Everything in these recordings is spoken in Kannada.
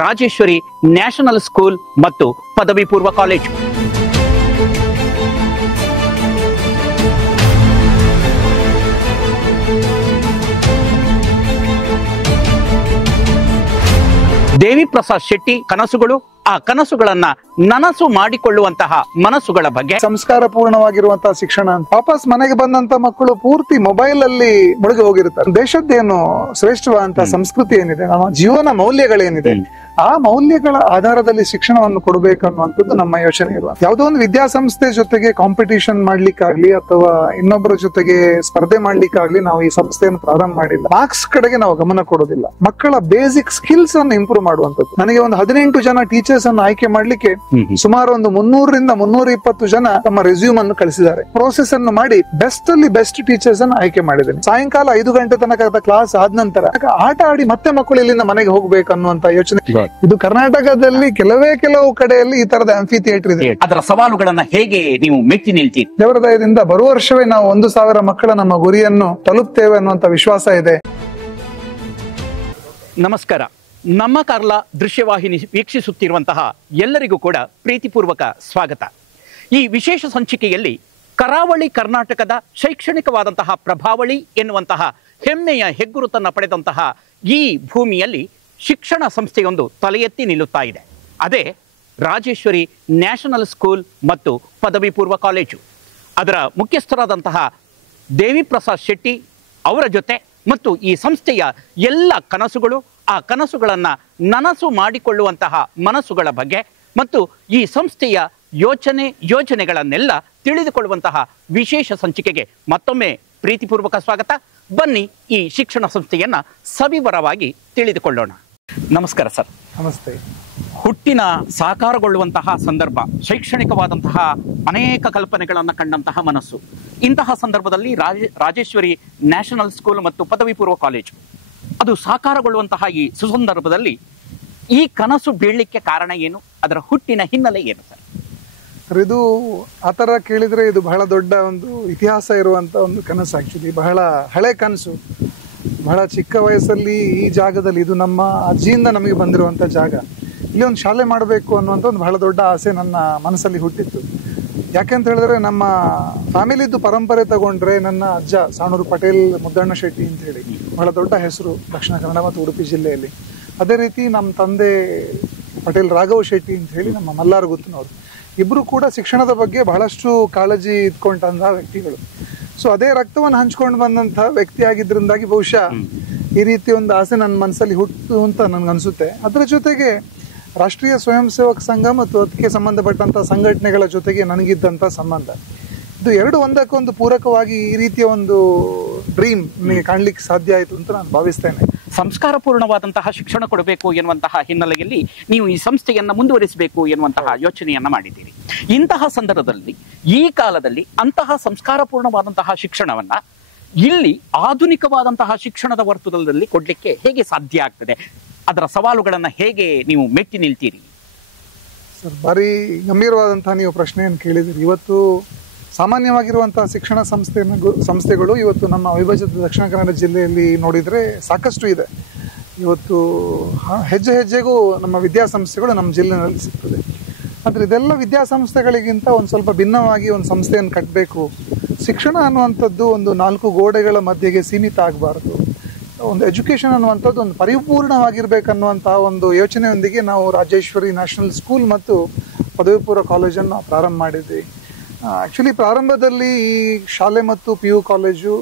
ರಾಜೇಶ್ವರಿ ನ್ಯಾಷನಲ್ ಸ್ಕೂಲ್ ಮತ್ತು ಪದವಿ ಪೂರ್ವ ಕಾಲೇಜು. ದೇವಿ ಪ್ರಸಾದ್ ಶೆಟ್ಟಿ ಕನಸುಗಳು, ಆ ಕನಸುಗಳನ್ನ ನನಸು ಮಾಡಿಕೊಳ್ಳುವಂತಹ ಮನಸ್ಸುಗಳ ಬಗ್ಗೆ. ಸಂಸ್ಕಾರ ಪೂರ್ಣವಾಗಿರುವಂತಹ ಶಿಕ್ಷಣ. ವಾಪಸ್ ಮನೆಗೆ ಬಂದಂತ ಮಕ್ಕಳು ಪೂರ್ತಿ ಮೊಬೈಲ್ ಅಲ್ಲಿ ಮುಳುಗಿ ಹೋಗಿರ್ತಾರೆ. ದೇಶದ್ದೇನು ಶ್ರೇಷ್ಠವಾದಂತಹ ಸಂಸ್ಕೃತಿ ಏನಿದೆ, ನಮ್ಮ ಜೀವನ ಮೌಲ್ಯಗಳೇನಿದೆ, ಆ ಮೌಲ್ಯಗಳ ಆಧಾರದಲ್ಲಿ ಶಿಕ್ಷಣವನ್ನು ಕೊಡಬೇಕನ್ನುವಂಥದ್ದು ನಮ್ಮ ಯೋಚನೆ ಇರುವ. ಯಾವುದೋ ಒಂದು ವಿದ್ಯಾಸಂಸ್ಥೆ ಜೊತೆಗೆ ಕಾಂಪಿಟಿಷನ್ ಮಾಡ್ಲಿಕ್ಕಾಗ್ಲಿ ಅಥವಾ ಇನ್ನೊಬ್ಬರ ಜೊತೆಗೆ ಸ್ಪರ್ಧೆ ಮಾಡ್ಲಿಕ್ಕಾಗ್ಲಿ ನಾವು ಈ ಸಂಸ್ಥೆಯನ್ನು ಪ್ರಾರಂಭ ಮಾಡಿಲ್ಲ. ಮಾರ್ಕ್ಸ್ ಕಡೆಗೆ ನಾವು ಗಮನ ಕೊಡೋದಿಲ್ಲ. ಮಕ್ಕಳ ಬೇಸಿಕ್ ಸ್ಕಿಲ್ಸ್ ಅನ್ನು ಇಂಪ್ರೂವ್ ಮಾಡುವಂಥದ್ದು. ನನಗೆ ಒಂದು 18 ಜನ ಟೀಚರ್ಸ್ ಅನ್ನು ಆಯ್ಕೆ ಮಾಡ್ಲಿಕ್ಕೆ ಸುಮಾರು ಒಂದು 300 ರಿಂದ 320 ಜನ ತಮ್ಮ ರೆಸ್ಯೂಮ್ ಅನ್ನು ಕಳಿಸಿದ್ದಾರೆ. ಪ್ರೋಸೆಸ್ ಅನ್ನು ಮಾಡಿ ಬೆಸ್ಟ್ ಅಲ್ಲಿ ಬೆಸ್ಟ್ ಟೀಚರ್ಸ್ ಅನ್ನು ಆಯ್ಕೆ ಮಾಡಿದ್ದೇನೆ. ಸಾಯಂಕಾಲ 5 ಗಂಟೆ ತನಕ ಕ್ಲಾಸ್ ಆದ ನಂತರ ಆಟ ಆಡಿ ಮತ್ತೆ ಮಕ್ಕಳು ಇಲ್ಲಿಂದ ಮನೆಗೆ ಹೋಗ್ಬೇಕು ಅನ್ನುವಂತ ಯೋಚನೆ. ಇದು ಕರ್ನಾಟಕದಲ್ಲಿ ಕೆಲವು ಕಡೆಯಲ್ಲಿ ಈ ತರದ ಆಂಫಿ ಥಿಯೇಟರ್ ಇದೆ. ಅದರ ಸವಾಲುಗಳನ್ನ ಹೇಗೆ ನೀವು ಮೆಟ್ಟಿ ನಿಲ್ತೀರಿ? ದೇವರ ದಯದಿಂದ ಬರುವ ವರ್ಷವೇ ನಾವು 1,000 ಮಕ್ಕಳ ನಮ್ಮ ಗುರಿಯನ್ನು ತಲುಪ್ತೇವೆ ಅನ್ನುವಂತ ವಿಶ್ವಾಸ ಇದೆ. ನಮಸ್ಕಾರ. ನಮ್ಮ ಕಾರ್ಲಾ ದೃಶ್ಯವಾಹಿನಿ ವೀಕ್ಷಿಸುತ್ತಿರುವಂತಹ ಎಲ್ಲರಿಗೂ ಕೂಡ ಪ್ರೀತಿಪೂರ್ವಕ ಸ್ವಾಗತ. ಈ ವಿಶೇಷ ಸಂಚಿಕೆಯಲ್ಲಿ ಕರಾವಳಿ ಕರ್ನಾಟಕದ ಶೈಕ್ಷಣಿಕವಾದಂತಹ ಪ್ರಭಾವಳಿ ಎನ್ನುವಂತಹ ಹೆಮ್ಮೆಯ ಹೆಗ್ಗುರುತನ್ನು ಪಡೆದಂತಹ ಈ ಭೂಮಿಯಲ್ಲಿ ಶಿಕ್ಷಣ ಸಂಸ್ಥೆಯೊಂದು ತಲೆ ಎತ್ತಿ ನಿಲ್ಲುತ್ತಾ ಇದೆ. ಅದೇ ರಾಜೇಶ್ವರಿ ನ್ಯಾಷನಲ್ ಸ್ಕೂಲ್ ಮತ್ತು ಪದವಿ ಪೂರ್ವ ಕಾಲೇಜು. ಅದರ ಮುಖ್ಯಸ್ಥರಾದಂತಹ ದೇವಿ ಪ್ರಸಾದ್ ಶೆಟ್ಟಿ ಅವರ ಜೊತೆ ಮತ್ತು ಈ ಸಂಸ್ಥೆಯ ಎಲ್ಲ ಕನಸುಗಳು, ಆ ಕನಸುಗಳನ್ನು ನನಸು ಮಾಡಿಕೊಳ್ಳುವಂತಹ ಮನಸ್ಸುಗಳ ಬಗ್ಗೆ ಮತ್ತು ಈ ಸಂಸ್ಥೆಯ ಯೋಜನೆಗಳನ್ನೆಲ್ಲ ತಿಳಿದುಕೊಳ್ಳುವಂತಹ ವಿಶೇಷ ಸಂಚಿಕೆಗೆ ಮತ್ತೊಮ್ಮೆ ಪ್ರೀತಿಪೂರ್ವಕ ಸ್ವಾಗತ. ಬನ್ನಿ ಈ ಶಿಕ್ಷಣ ಸಂಸ್ಥೆಯನ್ನ ಸವಿವರವಾಗಿ ತಿಳಿದುಕೊಳ್ಳೋಣ. ನಮಸ್ಕಾರ ಸರ್. ನಮಸ್ತೆ. ಹುಟ್ಟಿನ ಸಾಕಾರಗೊಳ್ಳುವಂತಹ ಸಂದರ್ಭ, ಶೈಕ್ಷಣಿಕವಾದಂತಹ ಅನೇಕ ಕಲ್ಪನೆಗಳನ್ನು ಕಂಡಂತಹ ಮನಸ್ಸು. ಇಂತಹ ಸಂದರ್ಭದಲ್ಲಿ ರಾಜೇಶ್ವರಿ ನ್ಯಾಷನಲ್ ಸ್ಕೂಲ್ ಮತ್ತು ಪದವಿ ಪೂರ್ವ ಕಾಲೇಜು ಅದು ಸಾಕಾರಗೊಳ್ಳುವಂತಹ ಈ ಸುಸಂದರ್ಭದಲ್ಲಿ ಈ ಕನಸು ಬೀಳಲಿಕ್ಕೆ ಕಾರಣ ಏನು? ಅದರ ಹುಟ್ಟಿನ ಹಿನ್ನೆಲೆ ಏನು ಸರ್? ಇದು ಆತರ ಕೇಳಿದ್ರೆ ಇದು ಬಹಳ ದೊಡ್ಡ ಒಂದು ಇತಿಹಾಸ ಇರುವಂತ ಒಂದು ಕನಸು. ಆಕ್ಚುಲಿ ಬಹಳ ಹಳೆ ಕನಸು. ಬಹಳ ಚಿಕ್ಕ ವಯಸ್ಸಲ್ಲಿ ಈ ಜಾಗದಲ್ಲಿ, ಇದು ನಮ್ಮ ಅಜ್ಜಿಯಿಂದ ನಮಗೆ ಬಂದಿರುವಂತ ಜಾಗ, ಇಲ್ಲಿ ಒಂದು ಶಾಲೆ ಮಾಡಬೇಕು ಅನ್ನುವಂಥ ಒಂದು ಬಹಳ ದೊಡ್ಡ ಆಸೆ ನನ್ನ ಮನಸ್ಸಲ್ಲಿ ಹುಟ್ಟಿತ್ತು. ಯಾಕೆಂತ ಹೇಳಿದ್ರೆ ನಮ್ಮ ಫ್ಯಾಮಿಲಿದ್ದು ಪರಂಪರೆ ತಗೊಂಡ್ರೆ ನನ್ನ ಅಜ್ಜ ಸಾಣೂರು ಪಟೇಲ್ ಮುದ್ದಣ್ಣ ಶೆಟ್ಟಿ ಅಂತ ಹೇಳಿ ಬಹಳ ದೊಡ್ಡ ಹೆಸರು ದಕ್ಷಿಣ ಕನ್ನಡ ಮತ್ತು ಉಡುಪಿ ಜಿಲ್ಲೆಯಲ್ಲಿ. ಅದೇ ರೀತಿ ನಮ್ಮ ತಂದೆ ಪಟೇಲ್ ರಾಘವ್ ಶೆಟ್ಟಿ ಅಂತ ಹೇಳಿ ನಮ್ಮ ಮಲ್ಲಾರಗುತ್ತಿನವರು. ಇಬ್ರು ಕೂಡ ಶಿಕ್ಷಣದ ಬಗ್ಗೆ ಬಹಳಷ್ಟು ಕಾಳಜಿ ಇಟ್ಕೊಂಡಂತಹ ವ್ಯಕ್ತಿಗಳು. ಸೊ ಅದೇ ರಕ್ತವನ್ನು ಹಂಚ್ಕೊಂಡು ಬಂದಂತಹ ವ್ಯಕ್ತಿ ಆಗಿದ್ರಿಂದಾಗಿ ಬಹುಶಃ ಈ ರೀತಿ ಒಂದು ಆಸೆ ನನ್ನ ಮನಸ್ಸಲ್ಲಿ ಹುಟ್ಟು ಅಂತ ನನ್ಗನ್ಸುತ್ತೆ. ಅದರ ಜೊತೆಗೆ ರಾಷ್ಟ್ರೀಯ ಸ್ವಯಂ ಸೇವಕ ಸಂಘ ಮತ್ತು ಅದಕ್ಕೆ ಸಂಬಂಧಪಟ್ಟಂತಹ ಸಂಘಟನೆಗಳ ಜೊತೆಗೆ ನನಗಿದ್ದಂಥ ಸಂಬಂಧ, ಇದು ಎರಡು ಒಂದಕ್ಕೊಂದು ಪೂರಕವಾಗಿ ಈ ರೀತಿಯ ಒಂದು ಡ್ರೀಮ್ ನನಗೆ ಕಾಣ್ಲಿಕ್ಕೆ ಸಾಧ್ಯ ಆಯಿತು ಅಂತ ನಾನು ಭಾವಿಸ್ತೇನೆ. ಸಂಸ್ಕಾರ ಪೂರ್ಣವಾದಂತಹ ಶಿಕ್ಷಣ ಕೊಡಬೇಕು ಎನ್ನುವಂತಹ ಹಿನ್ನೆಲೆಯಲ್ಲಿ ನೀವು ಈ ಸಂಸ್ಥೆಯನ್ನ ಮುಂದುವರಿಸಬೇಕು ಎನ್ನುವಂತಹ ಯೋಚನೆಯನ್ನ ಮಾಡಿದ್ದೀರಿ. ಇಂತಹ ಸಂದರ್ಭದಲ್ಲಿ ಈ ಕಾಲದಲ್ಲಿ ಅಂತಹ ಸಂಸ್ಕಾರ ಪೂರ್ಣವಾದಂತಹ ಶಿಕ್ಷಣವನ್ನ ಇಲ್ಲಿ ಆಧುನಿಕವಾದಂತಹ ಶಿಕ್ಷಣದ ವರ್ತುಲದಲ್ಲಿ ಕೊಡ್ಲಿಕ್ಕೆ ಹೇಗೆ ಸಾಧ್ಯ ಆಗ್ತದೆ? ಅದರ ಸವಾಲುಗಳನ್ನ ಹೇಗೆ ನೀವು ಮೆಟ್ಟಿ ನಿಲ್ತೀರಿ? ಸರ್, ಭಾರಿ ಗಂಭೀರವಾದಂತಹ ನೀವು ಪ್ರಶ್ನೆಯನ್ನು ಕೇಳಿದಿರಿ. ಇವತ್ತು ಸಾಮಾನ್ಯವಾಗಿರುವಂತಹ ಶಿಕ್ಷಣ ಸಂಸ್ಥೆಗಳು ಇವತ್ತು ನಮ್ಮ ಅವಿಭಜಿತ ದಕ್ಷಿಣ ಕನ್ನಡ ಜಿಲ್ಲೆಯಲ್ಲಿ ನೋಡಿದರೆ ಸಾಕಷ್ಟು ಇದೆ. ಇವತ್ತು ಹೆಜ್ಜೆ ಹೆಜ್ಜೆಗೂ ನಮ್ಮ ವಿದ್ಯಾಸಂಸ್ಥೆಗಳು ನಮ್ಮ ಜಿಲ್ಲೆಯಲ್ಲಿ ಸಿಗ್ತದೆ. ಆದರೆ ಇದೆಲ್ಲ ವಿದ್ಯಾಸಂಸ್ಥೆಗಳಿಗಿಂತ ಒಂದು ಸ್ವಲ್ಪ ಭಿನ್ನವಾಗಿ ಒಂದು ಸಂಸ್ಥೆಯನ್ನು ಕಟ್ಟಬೇಕು. ಶಿಕ್ಷಣ ಅನ್ನುವಂಥದ್ದು ಒಂದು 4 ಗೋಡೆಗಳ ಮಧ್ಯೆಗೆ ಸೀಮಿತ ಆಗಬಾರ್ದು. ಒಂದು ಎಜುಕೇಷನ್ ಅನ್ನುವಂಥದ್ದು ಒಂದು ಪರಿಪೂರ್ಣವಾಗಿರ್ಬೇಕನ್ನುವಂತಹ ಒಂದು ಯೋಚನೆಯೊಂದಿಗೆ ನಾವು ರಾಜೇಶ್ವರಿ ನ್ಯಾಷನಲ್ ಸ್ಕೂಲ್ ಮತ್ತು ಪದವಿ ಪೂರ್ವ ಕಾಲೇಜನ್ನು ನಾವು ಪ್ರಾರಂಭ ಮಾಡಿದ್ವಿ. ಆ್ಯಕ್ಚುಲಿ ಪ್ರಾರಂಭದಲ್ಲಿ ಈ ಶಾಲೆ ಮತ್ತು PU ಕಾಲೇಜು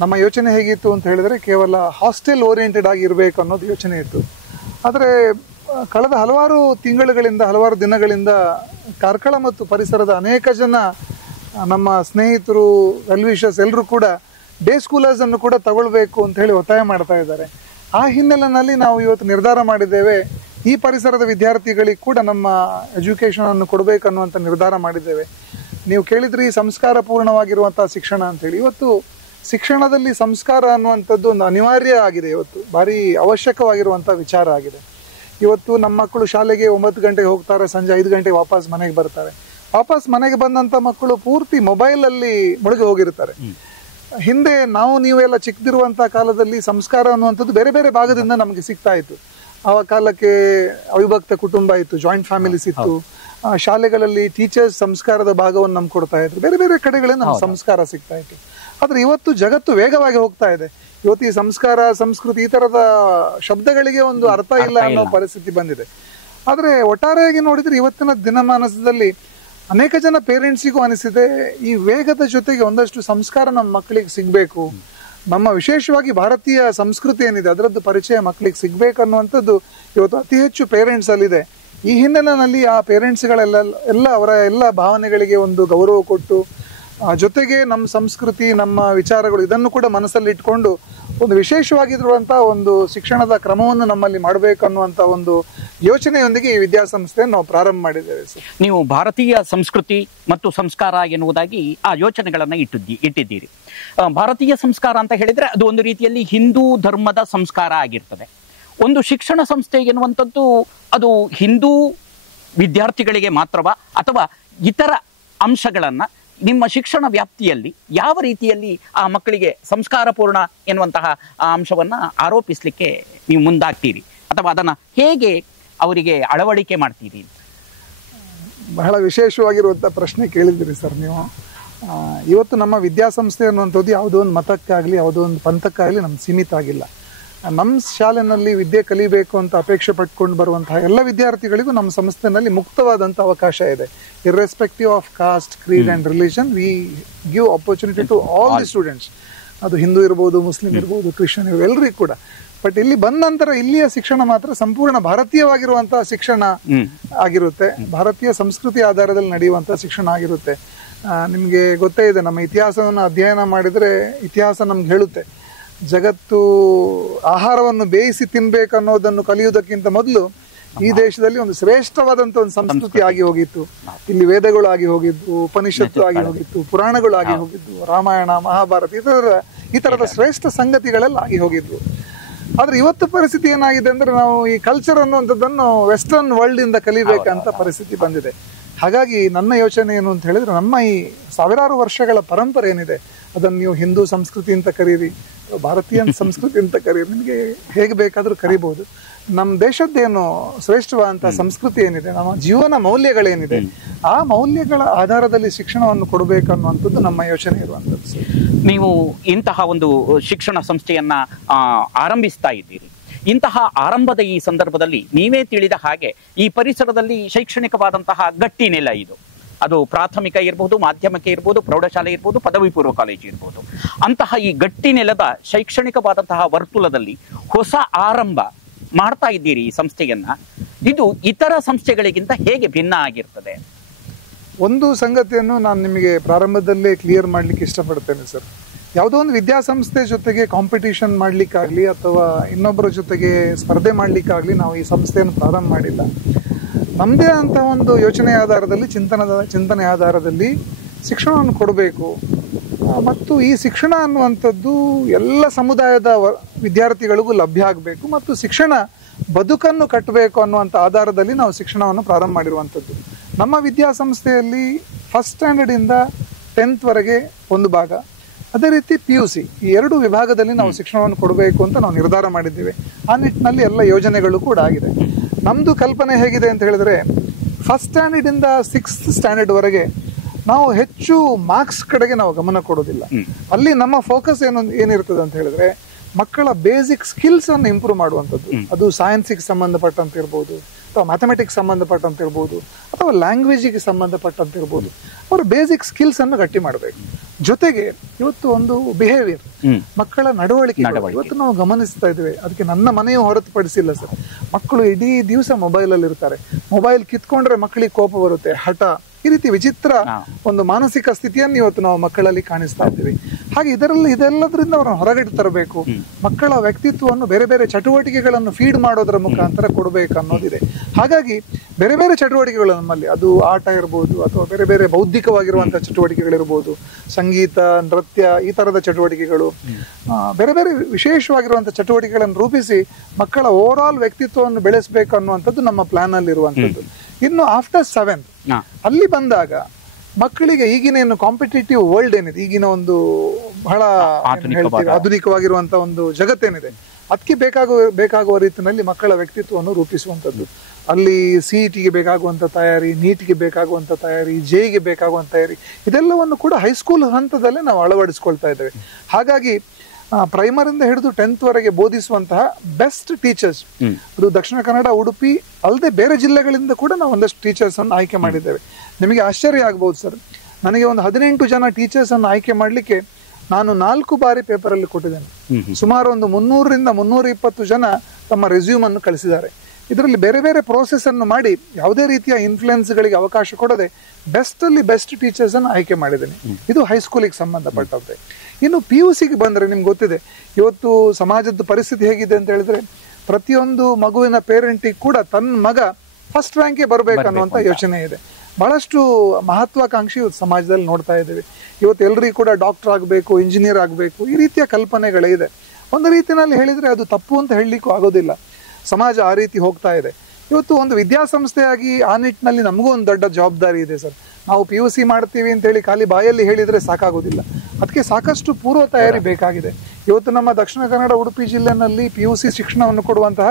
ನಮ್ಮ ಯೋಚನೆ ಹೇಗಿತ್ತು ಅಂತ ಹೇಳಿದರೆ ಕೇವಲ ಹಾಸ್ಟೆಲ್ ಓರಿಯೆಂಟೆಡ್ ಆಗಿರಬೇಕು ಅನ್ನೋದು ಯೋಚನೆ ಇತ್ತು. ಆದರೆ ಕಳೆದ ಹಲವಾರು ತಿಂಗಳುಗಳಿಂದ, ಹಲವಾರು ದಿನಗಳಿಂದ ಕಾರ್ಕಳ ಮತ್ತು ಪರಿಸರದ ಅನೇಕ ಜನ ನಮ್ಮ ಸ್ನೇಹಿತರು, ವೆಲ್ ವಿಷರ್ಸ್ ಎಲ್ಲರೂ ಕೂಡ ಡೇ ಸ್ಕೂಲರ್ಸ್ ಅನ್ನು ಕೂಡ ತಗೊಳ್ಬೇಕು ಅಂತ ಹೇಳಿ ಒತ್ತಾಯ ಮಾಡ್ತಾ ಇದ್ದಾರೆ. ಆ ಹಿನ್ನೆಲೆಯಲ್ಲಿ ನಾವು ಇವತ್ತು ನಿರ್ಧಾರ ಮಾಡಿದ್ದೇವೆ, ಈ ಪರಿಸರದ ವಿದ್ಯಾರ್ಥಿಗಳಿಗೆ ಕೂಡ ನಮ್ಮ ಎಜುಕೇಷನ್ ಅನ್ನು ಕೊಡಬೇಕನ್ನುವಂಥ ನಿರ್ಧಾರ ಮಾಡಿದ್ದೇವೆ. ನೀವು ಕೇಳಿದ್ರಿ ಸಂಸ್ಕಾರ ಪೂರ್ಣವಾಗಿರುವಂತಹ ಶಿಕ್ಷಣ ಅಂತೇಳಿ. ಇವತ್ತು ಶಿಕ್ಷಣದಲ್ಲಿ ಸಂಸ್ಕಾರ ಅನ್ನುವಂಥದ್ದು ಒಂದು ಅನಿವಾರ್ಯ ಆಗಿದೆ. ಇವತ್ತು ಭಾರಿ ಅವಶ್ಯಕವಾಗಿರುವಂಥ ವಿಚಾರ ಆಗಿದೆ. ಇವತ್ತು ನಮ್ಮ ಮಕ್ಕಳು ಶಾಲೆಗೆ 9 ಗಂಟೆಗೆ ಹೋಗ್ತಾರೆ, ಸಂಜೆ 5 ಗಂಟೆಗೆ ವಾಪಸ್ ಮನೆಗೆ ಬರ್ತಾರೆ. ವಾಪಸ್ ಮನೆಗೆ ಬಂದಂಥ ಮಕ್ಕಳು ಪೂರ್ತಿ ಮೊಬೈಲಲ್ಲಿ ಮುಳುಗಿ ಹೋಗಿರ್ತಾರೆ. ಹಿಂದೆ ನೀವೆಲ್ಲ ಚಿಕ್ಕದಿರುವಂತಹ ಕಾಲದಲ್ಲಿ ಸಂಸ್ಕಾರ ಅನ್ನುವಂಥದ್ದು ಬೇರೆ ಬೇರೆ ಭಾಗದಿಂದ ನಮಗೆ ಸಿಗ್ತಾ ಇತ್ತು. ಆ ಕಾಲಕ್ಕೆ ಅವಿಭಕ್ತ ಕುಟುಂಬ ಇತ್ತು, ಜಾಯಿಂಟ್ ಫ್ಯಾಮಿಲೀಸ್ ಇತ್ತು. ಶಾಲೆಗಳಲ್ಲಿ ಟೀಚರ್ಸ್ ಸಂಸ್ಕಾರದ ಭಾಗವನ್ನು ನಮ್ಗೆ ಕೊಡ್ತಾ ಇದ್ರು. ಬೇರೆ ಬೇರೆ ಕಡೆಗಳಿಂದ ನಮ್ಗೆ ಸಂಸ್ಕಾರ ಸಿಗ್ತಾ ಇತ್ತು. ಆದ್ರೆ ಇವತ್ತು ಜಗತ್ತು ವೇಗವಾಗಿ ಹೋಗ್ತಾ ಇದೆ. ಇವತ್ತು ಈ ಸಂಸ್ಕಾರ, ಸಂಸ್ಕೃತಿ, ಈ ತರದ ಶಬ್ದಗಳಿಗೆ ಒಂದು ಅರ್ಥ ಇಲ್ಲ ಅನ್ನೋ ಪರಿಸ್ಥಿತಿ ಬಂದಿದೆ. ಆದ್ರೆ ಒಟ್ಟಾರೆಯಾಗಿ ನೋಡಿದ್ರೆ ಇವತ್ತಿನ ದಿನಮಾನದಲ್ಲಿ ಅನೇಕ ಜನ ಪೇರೆಂಟ್ಸಿಗೂ ಅನಿಸಿದೆ, ಈ ವೇಗದ ಜೊತೆಗೆ ಒಂದಷ್ಟು ಸಂಸ್ಕಾರ ನಮ್ಮ ಮಕ್ಕಳಿಗೆ ಸಿಗ್ಬೇಕು, ನಮ್ಮ ವಿಶೇಷವಾಗಿ ಭಾರತೀಯ ಸಂಸ್ಕೃತಿ ಏನಿದೆ ಅದರದ್ದು ಪರಿಚಯ ಮಕ್ಕಳಿಗೆ ಸಿಗ್ಬೇಕು ಅನ್ನುವಂಥದ್ದು ಇವತ್ತು ಅತಿ ಹೆಚ್ಚು ಪೇರೆಂಟ್ಸ್ ಅಲ್ಲಿದೆ. ಈ ಹಿನ್ನೆಲೆಯಲ್ಲಿ ಆ ಪೇರೆಂಟ್ಸ್ಗಳೆಲ್ಲ ಅವರ ಎಲ್ಲ ಭಾವನೆಗಳಿಗೆ ಒಂದು ಗೌರವ ಕೊಟ್ಟು, ಜೊತೆಗೆ ನಮ್ಮ ಸಂಸ್ಕೃತಿ, ನಮ್ಮ ವಿಚಾರಗಳು ಇದನ್ನು ಕೂಡ ಮನಸ್ಸಲ್ಲಿ ಇಟ್ಕೊಂಡು ಒಂದು ವಿಶೇಷವಾಗಿರುವಂತಹ ಒಂದು ಶಿಕ್ಷಣದ ಕ್ರಮವನ್ನು ನಮ್ಮಲ್ಲಿ ಮಾಡಬೇಕು ಅನ್ನುವಂಥ ಒಂದು ಯೋಚನೆಯೊಂದಿಗೆ ಈ ವಿದ್ಯಾಸಂಸ್ಥೆಯನ್ನು ನಾವು ಪ್ರಾರಂಭ ಮಾಡಿದ್ದೇವೆ ಸರ್. ನೀವು ಭಾರತೀಯ ಸಂಸ್ಕೃತಿ ಮತ್ತು ಸಂಸ್ಕಾರ ಎನ್ನುವುದಾಗಿ ಆ ಯೋಚನೆಗಳನ್ನು ಇಟ್ಟಿದ್ದೀರಿ. ಭಾರತೀಯ ಸಂಸ್ಕಾರ ಅಂತ ಹೇಳಿದ್ರೆ ಅದು ಒಂದು ರೀತಿಯಲ್ಲಿ ಹಿಂದೂ ಧರ್ಮದ ಸಂಸ್ಕಾರ ಆಗಿರ್ತದೆ. ಒಂದು ಶಿಕ್ಷಣ ಸಂಸ್ಥೆ ಎನ್ನುವಂಥದ್ದು ಅದು ಹಿಂದೂ ವಿದ್ಯಾರ್ಥಿಗಳಿಗೆ ಮಾತ್ರವಾ ಅಥವಾ ಇತರ ಅಂಶಗಳನ್ನು ನಿಮ್ಮ ಶಿಕ್ಷಣ ವ್ಯಾಪ್ತಿಯಲ್ಲಿ ಯಾವ ರೀತಿಯಲ್ಲಿ ಆ ಮಕ್ಕಳಿಗೆ ಸಂಸ್ಕಾರಪೂರ್ಣ ಎನ್ನುವಂತಹ ಆ ಅಂಶವನ್ನು ಆರೋಪಿಸಲಿಕ್ಕೆ ನೀವು ಮುಂದಾಗ್ತೀರಿ ಅಥವಾ ಅದನ್ನು ಹೇಗೆ ಅವರಿಗೆ ಅಳವಡಿಕೆ ಮಾಡ್ತೀರಿ? ಬಹಳ ವಿಶೇಷವಾಗಿರುವಂಥ ಪ್ರಶ್ನೆ ಕೇಳಿದ್ದೀರಿ ಸರ್ ನೀವು. ಇವತ್ತು ನಮ್ಮ ವಿದ್ಯಾಸಂಸ್ಥೆ ಅನ್ನುವಂಥದ್ದು ಯಾವುದೋ ಒಂದು ಮತಕ್ಕಾಗಲಿ ಯಾವುದೋ ಒಂದು ಪಂಥಕ್ಕಾಗಲಿ ನಮ್ಗೆ ಸೀಮಿತ ಆಗಿಲ್ಲ. ನಮ್ಮ ಶಾಲೆಯಲ್ಲಿ ವಿದ್ಯೆ ಕಲಿಬೇಕು ಅಂತ ಅಪೇಕ್ಷೆ ಪಟ್ಕೊಂಡು ಬರುವಂತಹ ಎಲ್ಲ ವಿದ್ಯಾರ್ಥಿಗಳಿಗೂ ನಮ್ಮ ಸಂಸ್ಥೆನಲ್ಲಿ ಮುಕ್ತವಾದಂಥ ಅವಕಾಶ ಇದೆ. Irrespective of caste, creed and religion, we give opportunity to all the students. ಅದು ಹಿಂದೂ ಇರ್ಬೋದು, ಮುಸ್ಲಿಂ ಇರ್ಬೋದು, ಕ್ರಿಶ್ಚಿಯನ್ ಇರ್ಬೋದು, ಎಲ್ಲರಿಗೂ ಕೂಡ. ಬಟ್ ಇಲ್ಲಿ ಬಂದ ನಂತರ ಇಲ್ಲಿಯ ಶಿಕ್ಷಣ ಮಾತ್ರ ಸಂಪೂರ್ಣ ಭಾರತೀಯವಾಗಿರುವಂತಹ ಶಿಕ್ಷಣ ಆಗಿರುತ್ತೆ, ಭಾರತೀಯ ಸಂಸ್ಕೃತಿ ಆಧಾರದಲ್ಲಿ ನಡೆಯುವಂತಹ ಶಿಕ್ಷಣ ಆಗಿರುತ್ತೆ. ನಿಮಗೆ ಗೊತ್ತೇ ಇದೆ, ನಮ್ಮ ಇತಿಹಾಸವನ್ನು ಅಧ್ಯಯನ ಮಾಡಿದರೆ ಇತಿಹಾಸ ನಮ್ಗೆ ಹೇಳುತ್ತೆ, ಜಗತ್ತು ಆಹಾರವನ್ನು ಬೇಯಿಸಿ ತಿನ್ಬೇಕು ಅನ್ನೋದನ್ನು ಕಲಿಯುವುದಕ್ಕಿಂತ ಮೊದಲು ಈ ದೇಶದಲ್ಲಿ ಒಂದು ಶ್ರೇಷ್ಠವಾದಂತ ಒಂದು ಸಂಸ್ಕೃತಿ ಆಗಿ ಹೋಗಿತ್ತು. ಇಲ್ಲಿ ವೇದಗಳು ಆಗಿ ಹೋಗಿದ್ದು, ಉಪನಿಷತ್ತು ಆಗಿ ಹೋಗಿತ್ತು, ಪುರಾಣಗಳು ಆಗಿ ಹೋಗಿದ್ದು, ರಾಮಾಯಣ, ಮಹಾಭಾರತ, ಈ ತರದ ಶ್ರೇಷ್ಠ ಸಂಗತಿಗಳೆಲ್ಲ ಆಗಿ ಹೋಗಿದ್ವು. ಆದ್ರೆ ಇವತ್ತು ಪರಿಸ್ಥಿತಿ ಏನಾಗಿದೆ ಅಂದ್ರೆ ನಾವು ಈ ಕಲ್ಚರ್ ಅನ್ನುವಂಥದ್ದನ್ನು ವೆಸ್ಟರ್ನ್ ವರ್ಲ್ಡ್ ಇಂದ ಕಲಿಬೇಕಂತ ಪರಿಸ್ಥಿತಿ ಬಂದಿದೆ. ಹಾಗಾಗಿ ನನ್ನ ಯೋಚನೆ ಏನು ಅಂತ ಹೇಳಿದ್ರೆ, ನಮ್ಮ ಈ ಸಾವಿರಾರು ವರ್ಷಗಳ ಪರಂಪರೆ ಏನಿದೆ ಅದನ್ನು ನೀವು ಹಿಂದೂ ಸಂಸ್ಕೃತಿ ಅಂತ ಕರೀರಿ, ಭಾರತೀಯ ಸಂಸ್ಕೃತಿ ಅಂತ ಕರೀರಿ, ನಿಮಗೆ ಹೇಗೆ ಬೇಕಾದ್ರೂ ಕರಿಬಹುದು. ನಮ್ಮ ದೇಶದ್ದೇನು ಶ್ರೇಷ್ಠವಾದಂತಹ ಸಂಸ್ಕೃತಿ ಏನಿದೆ, ನಮ್ಮ ಜೀವನ ಮೌಲ್ಯಗಳೇನಿದೆ, ಆ ಮೌಲ್ಯಗಳ ಆಧಾರದಲ್ಲಿ ಶಿಕ್ಷಣವನ್ನು ಕೊಡಬೇಕು ಅನ್ನುವಂಥದ್ದು ನಮ್ಮ ಯೋಚನೆ ಇರುವಂಥದ್ದು. ನೀವು ಇಂತಹ ಒಂದು ಶಿಕ್ಷಣ ಸಂಸ್ಥೆಯನ್ನ ಆರಂಭಿಸ್ತಾ ಇದ್ದೀರಿ. ಇಂತಹ ಆರಂಭದ ಈ ಸಂದರ್ಭದಲ್ಲಿ ನೀವೇ ತಿಳಿದ ಹಾಗೆ ಈ ಪರಿಸರದಲ್ಲಿ ಶೈಕ್ಷಣಿಕವಾದಂತಹ ಗಟ್ಟಿ ನೆಲ ಇದು. ಅದು ಪ್ರಾಥಮಿಕ ಇರ್ಬೋದು, ಮಾಧ್ಯಮಿಕ ಇರ್ಬೋದು, ಪ್ರೌಢಶಾಲೆ ಇರ್ಬೋದು, ಪದವಿ ಪೂರ್ವ ಕಾಲೇಜು ಇರ್ಬೋದು. ಅಂತಹ ಈ ಗಟ್ಟಿ ನೆಲದ ಶೈಕ್ಷಣಿಕವಾದಂತಹ ವರ್ತುಲದಲ್ಲಿ ಹೊಸ ಆರಂಭ ಮಾಡ್ತಾ ಇದ್ದೀರಿ ಈ ಸಂಸ್ಥೆಯನ್ನ. ಇದು ಇತರ ಸಂಸ್ಥೆಗಳಿಗಿಂತ ಹೇಗೆ ಭಿನ್ನ ಆಗಿರ್ತದೆ? ಒಂದು ಸಂಗತಿಯನ್ನು ನಾನು ನಿಮಗೆ ಪ್ರಾರಂಭದಲ್ಲೇ ಕ್ಲಿಯರ್ ಮಾಡ್ಲಿಕ್ಕೆ ಇಷ್ಟಪಡ್ತೇನೆ ಸರ್. ಯಾವುದೋ ಒಂದು ವಿದ್ಯಾಸಂಸ್ಥೆ ಜೊತೆಗೆ ಕಾಂಪಿಟಿಷನ್ ಮಾಡ್ಲಿಕ್ಕಾಗ್ಲಿ ಅಥವಾ ಇನ್ನೊಬ್ಬರ ಜೊತೆಗೆ ಸ್ಪರ್ಧೆ ಮಾಡ್ಲಿಕ್ಕಾಗ್ಲಿ ನಾವು ಈ ಸಂಸ್ಥೆಯನ್ನು ಪ್ರಾರಂಭ ಮಾಡಿಲ್ಲ. ನಮ್ಮದೇ ಅಂತ ಒಂದು ಯೋಚನೆ ಆಧಾರದಲ್ಲಿ, ಚಿಂತನೆ ಆಧಾರದಲ್ಲಿ ಶಿಕ್ಷಣವನ್ನು ಕೊಡಬೇಕು ಮತ್ತು ಈ ಶಿಕ್ಷಣ ಅನ್ನುವಂಥದ್ದು ಎಲ್ಲ ಸಮುದಾಯದ ವಿದ್ಯಾರ್ಥಿಗಳಿಗೂ ಲಭ್ಯ ಆಗಬೇಕು ಮತ್ತು ಶಿಕ್ಷಣ ಬದುಕನ್ನು ಕಟ್ಟಬೇಕು ಅನ್ನುವಂಥ ಆಧಾರದಲ್ಲಿ ನಾವು ಶಿಕ್ಷಣವನ್ನು ಪ್ರಾರಂಭ ಮಾಡಿರುವಂಥದ್ದು. ನಮ್ಮ ವಿದ್ಯಾಸಂಸ್ಥೆಯಲ್ಲಿ ಫಸ್ಟ್ ಸ್ಟ್ಯಾಂಡರ್ಡ್ ಇಂದ 10th ವರೆಗೆ ಒಂದು ಭಾಗ, ಅದೇ ರೀತಿ PUC, ಈ ಎರಡು ವಿಭಾಗದಲ್ಲಿ ನಾವು ಶಿಕ್ಷಣವನ್ನು ಕೊಡಬೇಕು ಅಂತ ನಾವು ನಿರ್ಧಾರ ಮಾಡಿದ್ದೇವೆ. ಆ ನಿಟ್ಟಿನಲ್ಲಿ ಎಲ್ಲ ಯೋಜನೆಗಳು ಕೂಡ ಆಗಿದೆ. ನಮ್ಮದು ಕಲ್ಪನೆ ಹೇಗಿದೆ ಅಂತ ಹೇಳಿದ್ರೆ, ಫಸ್ಟ್ ಸ್ಟ್ಯಾಂಡರ್ಡ್ ಇಂದ 6th ಸ್ಟ್ಯಾಂಡರ್ಡ್ ವರೆಗೆ ನಾವು ಹೆಚ್ಚು ಮಾರ್ಕ್ಸ್ ಕಡೆಗೆ ನಾವು ಗಮನ ಕೊಡೋದಿಲ್ಲ. ಅಲ್ಲಿ ನಮ್ಮ ಫೋಕಸ್ ಏನಿರ್ತದೆ ಅಂತ ಹೇಳಿದ್ರೆ, ಮಕ್ಕಳ ಬೇಸಿಕ್ ಸ್ಕಿಲ್ಸ್ ಅನ್ನು ಇಂಪ್ರೂವ್ ಮಾಡುವಂಥದ್ದು. ಅದು ಸೈನ್ಸಿಗೆ ಸಂಬಂಧಪಟ್ಟಂತ ಇರ್ಬೋದು, ಅಥವಾ ಮ್ಯಾಥಮೆಟಿಕ್ಸ್ ಸಂಬಂಧಪಟ್ಟಂತ ಇರ್ಬೋದು, ಅಥವಾ ಲ್ಯಾಂಗ್ವೇಜಿಗೆ ಸಂಬಂಧಪಟ್ಟಂತ ಇರ್ಬೋದು. ಅವರ ಬೇಸಿಕ್ ಸ್ಕಿಲ್ಸ್ ಅನ್ನು ಗಟ್ಟಿ ಮಾಡಬೇಕು. ಜೊತೆಗೆ ಇವತ್ತು ಒಂದು ಬಿಹೇವಿಯರ್, ಮಕ್ಕಳ ನಡವಳಿಕೆ ಇವತ್ತು ನಾವು ಗಮನಿಸ್ತಾ ಇದ್ದೇವೆ. ಅದಕ್ಕೆ ನನ್ನ ಮನೆಯೂ ಹೊರತುಪಡಿಸಿಲ್ಲ ಸರ್. ಮಕ್ಕಳು ಇಡೀ ದಿವಸ ಮೊಬೈಲಲ್ಲಿ ಇರ್ತಾರೆ. ಮೊಬೈಲ್ ಕಿತ್ಕೊಂಡ್ರೆ ಮಕ್ಕಳಿಗೆ ಕೋಪ ಬರುತ್ತೆ, ಹಠ, ಈ ರೀತಿ ವಿಚಿತ್ರ ಒಂದು ಮಾನಸಿಕ ಸ್ಥಿತಿಯನ್ನು ಇವತ್ತು ನಾವು ಮಕ್ಕಳಲ್ಲಿ ಕಾಣಿಸ್ತಾ ಇದ್ದೀವಿ. ಹಾಗೆ ಇದೆಲ್ಲದರಿಂದ ಅವರನ್ನು ಹೊರಗಡೆ ತರಬೇಕು. ಮಕ್ಕಳ ವ್ಯಕ್ತಿತ್ವವನ್ನು ಬೇರೆ ಬೇರೆ ಚಟುವಟಿಕೆಗಳನ್ನು ಫೀಡ್ ಮಾಡೋದರ ಮುಖಾಂತರ ಕೊಡಬೇಕು ಅನ್ನೋದಿದೆ. ಹಾಗಾಗಿ ಬೇರೆ ಬೇರೆ ಚಟುವಟಿಕೆಗಳು ನಮ್ಮಲ್ಲಿ, ಅದು ಆಟ ಇರ್ಬೋದು ಅಥವಾ ಬೇರೆ ಬೇರೆ ಬೌದ್ಧಿಕವಾಗಿರುವಂತಹ ಚಟುವಟಿಕೆಗಳಿರ್ಬೋದು, ಸಂಗೀತ, ನೃತ್ಯ, ಈ ತರದ ಚಟುವಟಿಕೆಗಳು, ಬೇರೆ ಬೇರೆ ವಿಶೇಷವಾಗಿರುವಂತಹ ಚಟುವಟಿಕೆಗಳನ್ನು ರೂಪಿಸಿ ಮಕ್ಕಳ ಓವರ್ ಆಲ್ ವ್ಯಕ್ತಿತ್ವವನ್ನು ಬೆಳೆಸಬೇಕು ಅನ್ನುವಂಥದ್ದು ನಮ್ಮ ಪ್ಲಾನ್ ಅಲ್ಲಿ ಇರುವಂತದ್ದು. ಇನ್ನು ಆಫ್ಟರ್ 7th ಅಲ್ಲಿ ಬಂದಾಗ ಮಕ್ಕಳಿಗೆ ಈಗಿನ ಏನು ಕಾಂಪಿಟೇಟಿವ್ ವರ್ಲ್ಡ್ ಏನಿದೆ, ಈಗಿನ ಒಂದು ಬಹಳ ಆಧುನಿಕವಾಗಿರುವಂತಹ ಒಂದು ಜಗತ್ತೇನಿದೆ, ಅದಕ್ಕೆ ಬೇಕಾಗುವ ರೀತಿಯಲ್ಲಿ ಮಕ್ಕಳ ವ್ಯಕ್ತಿತ್ವವನ್ನು ರೂಪಿಸುವಂಥದ್ದು. ಅಲ್ಲಿ CETಗೆ ಬೇಕಾಗುವಂಥ ತಯಾರಿ, ನೀಟ್ಗೆ ಬೇಕಾಗುವಂಥ ತಯಾರಿ, JEಗೆ ಬೇಕಾಗುವಂಥ ತಯಾರಿ, ಇದೆಲ್ಲವನ್ನು ಕೂಡ ಹೈಸ್ಕೂಲ್ ಹಂತದಲ್ಲೇ ನಾವು ಅಳವಡಿಸ್ಕೊಳ್ತಾ ಇದ್ದೇವೆ. ಹಾಗಾಗಿ ಪ್ರೈಮರಿಂದ ಹಿಡಿದು 10th ವರೆಗೆ ಬೋಧಿಸುವಂತಹ ಬೆಸ್ಟ್ ಟೀಚರ್ಸ್, ಅದು ದಕ್ಷಿಣ ಕನ್ನಡ, ಉಡುಪಿ ಅಲ್ಲದೆ ಬೇರೆ ಜಿಲ್ಲೆಗಳಿಂದ ಕೂಡ ನಾವು ಒಂದಷ್ಟು ಟೀಚರ್ಸ್ ಅನ್ನು ಆಯ್ಕೆ ಮಾಡಿದ್ದೇವೆ. ನಿಮಗೆ ಆಶ್ಚರ್ಯ ಆಗ್ಬಹುದು ಸರ್, ನನಗೆ ಒಂದು 18 ಜನ ಟೀಚರ್ಸ್ ಅನ್ನು ಆಯ್ಕೆ ಮಾಡಲಿಕ್ಕೆ ನಾನು 4 ಬಾರಿ ಪೇಪರ್ ಅಲ್ಲಿ ಕೊಟ್ಟಿದ್ದೇನೆ. ಸುಮಾರು ಒಂದು 300ರಿಂದ 320 ಜನ ತಮ್ಮ ರೆಸ್ಯೂಮ್ ಅನ್ನು ಕಳಿಸಿದ್ದಾರೆ. ಇದರಲ್ಲಿ ಬೇರೆ ಬೇರೆ ಪ್ರೋಸೆಸ್ ಅನ್ನು ಮಾಡಿ ಯಾವುದೇ ರೀತಿಯ ಇನ್ಫ್ಲುಯೆನ್ಸ್ ಗಳಿಗೆ ಅವಕಾಶ ಕೊಡದೆ ಬೆಸ್ಟ್ ಅಲ್ಲಿ ಬೆಸ್ಟ್ ಟೀಚರ್ಸ್ ಅನ್ನು ಆಯ್ಕೆ ಮಾಡಿದ್ದೇನೆ. ಇದು ಹೈಸ್ಕೂಲಿಗೆ ಸಂಬಂಧಪಟ್ಟಂತೆ. ಇನ್ನು PUCಗೆ ಬಂದ್ರೆ ನಿಮ್ಗೆ ಗೊತ್ತಿದೆ, ಇವತ್ತು ಸಮಾಜದ ಪರಿಸ್ಥಿತಿ ಹೇಗಿದೆ ಅಂತ ಹೇಳಿದ್ರೆ, ಪ್ರತಿಯೊಂದು ಮಗುವಿನ ಪೇರೆಂಟಿಗೆ ಕೂಡ ತನ್ನ ಮಗ ಫಸ್ಟ್ ರ್ಯಾಂಕ್ಗೆ ಬರ್ಬೇಕನ್ನುವಂತ ಯೋಚನೆ ಇದೆ. ಬಹಳಷ್ಟು ಮಹತ್ವಾಕಾಂಕ್ಷಿ ಸಮಾಜದಲ್ಲಿ ನೋಡ್ತಾ ಇದ್ದೇವೆ. ಇವತ್ತು ಎಲ್ಲರಿಗೂ ಕೂಡ ಡಾಕ್ಟರ್ ಆಗಬೇಕು, ಇಂಜಿನಿಯರ್ ಆಗಬೇಕು, ಈ ರೀತಿಯ ಕಲ್ಪನೆಗಳೇ ಇದೆ. ಒಂದು ರೀತಿಯಲ್ಲಿ ಹೇಳಿದ್ರೆ ಅದು ತಪ್ಪು ಅಂತ ಹೇಳಲಿಕ್ಕೂ ಆಗೋದಿಲ್ಲ. ಸಮಾಜ ಆ ರೀತಿ ಹೋಗ್ತಾ ಇದೆ. ಇವತ್ತು ಒಂದು ವಿದ್ಯಾಸಂಸ್ಥೆಯಾಗಿ ಆ ನಿಟ್ಟಿನಲ್ಲಿ ನಮಗೂ ಒಂದು ದೊಡ್ಡ ಜವಾಬ್ದಾರಿ ಇದೆ ಸರ್. ನಾವು PUC ಮಾಡ್ತೀವಿ ಅಂತ ಹೇಳಿ ಖಾಲಿ ಬಾಯಲ್ಲಿ ಹೇಳಿದ್ರೆ ಸಾಕಾಗೋದಿಲ್ಲ. ಅದಕ್ಕೆ ಸಾಕಷ್ಟು ಪೂರ್ವ ತಯಾರಿ ಬೇಕಾಗಿದೆ. ಇವತ್ತು ನಮ್ಮ ದಕ್ಷಿಣ ಕನ್ನಡ, ಉಡುಪಿ ಜಿಲ್ಲೆನಲ್ಲಿ PUC ಶಿಕ್ಷಣವನ್ನು ಕೊಡುವಂತಹ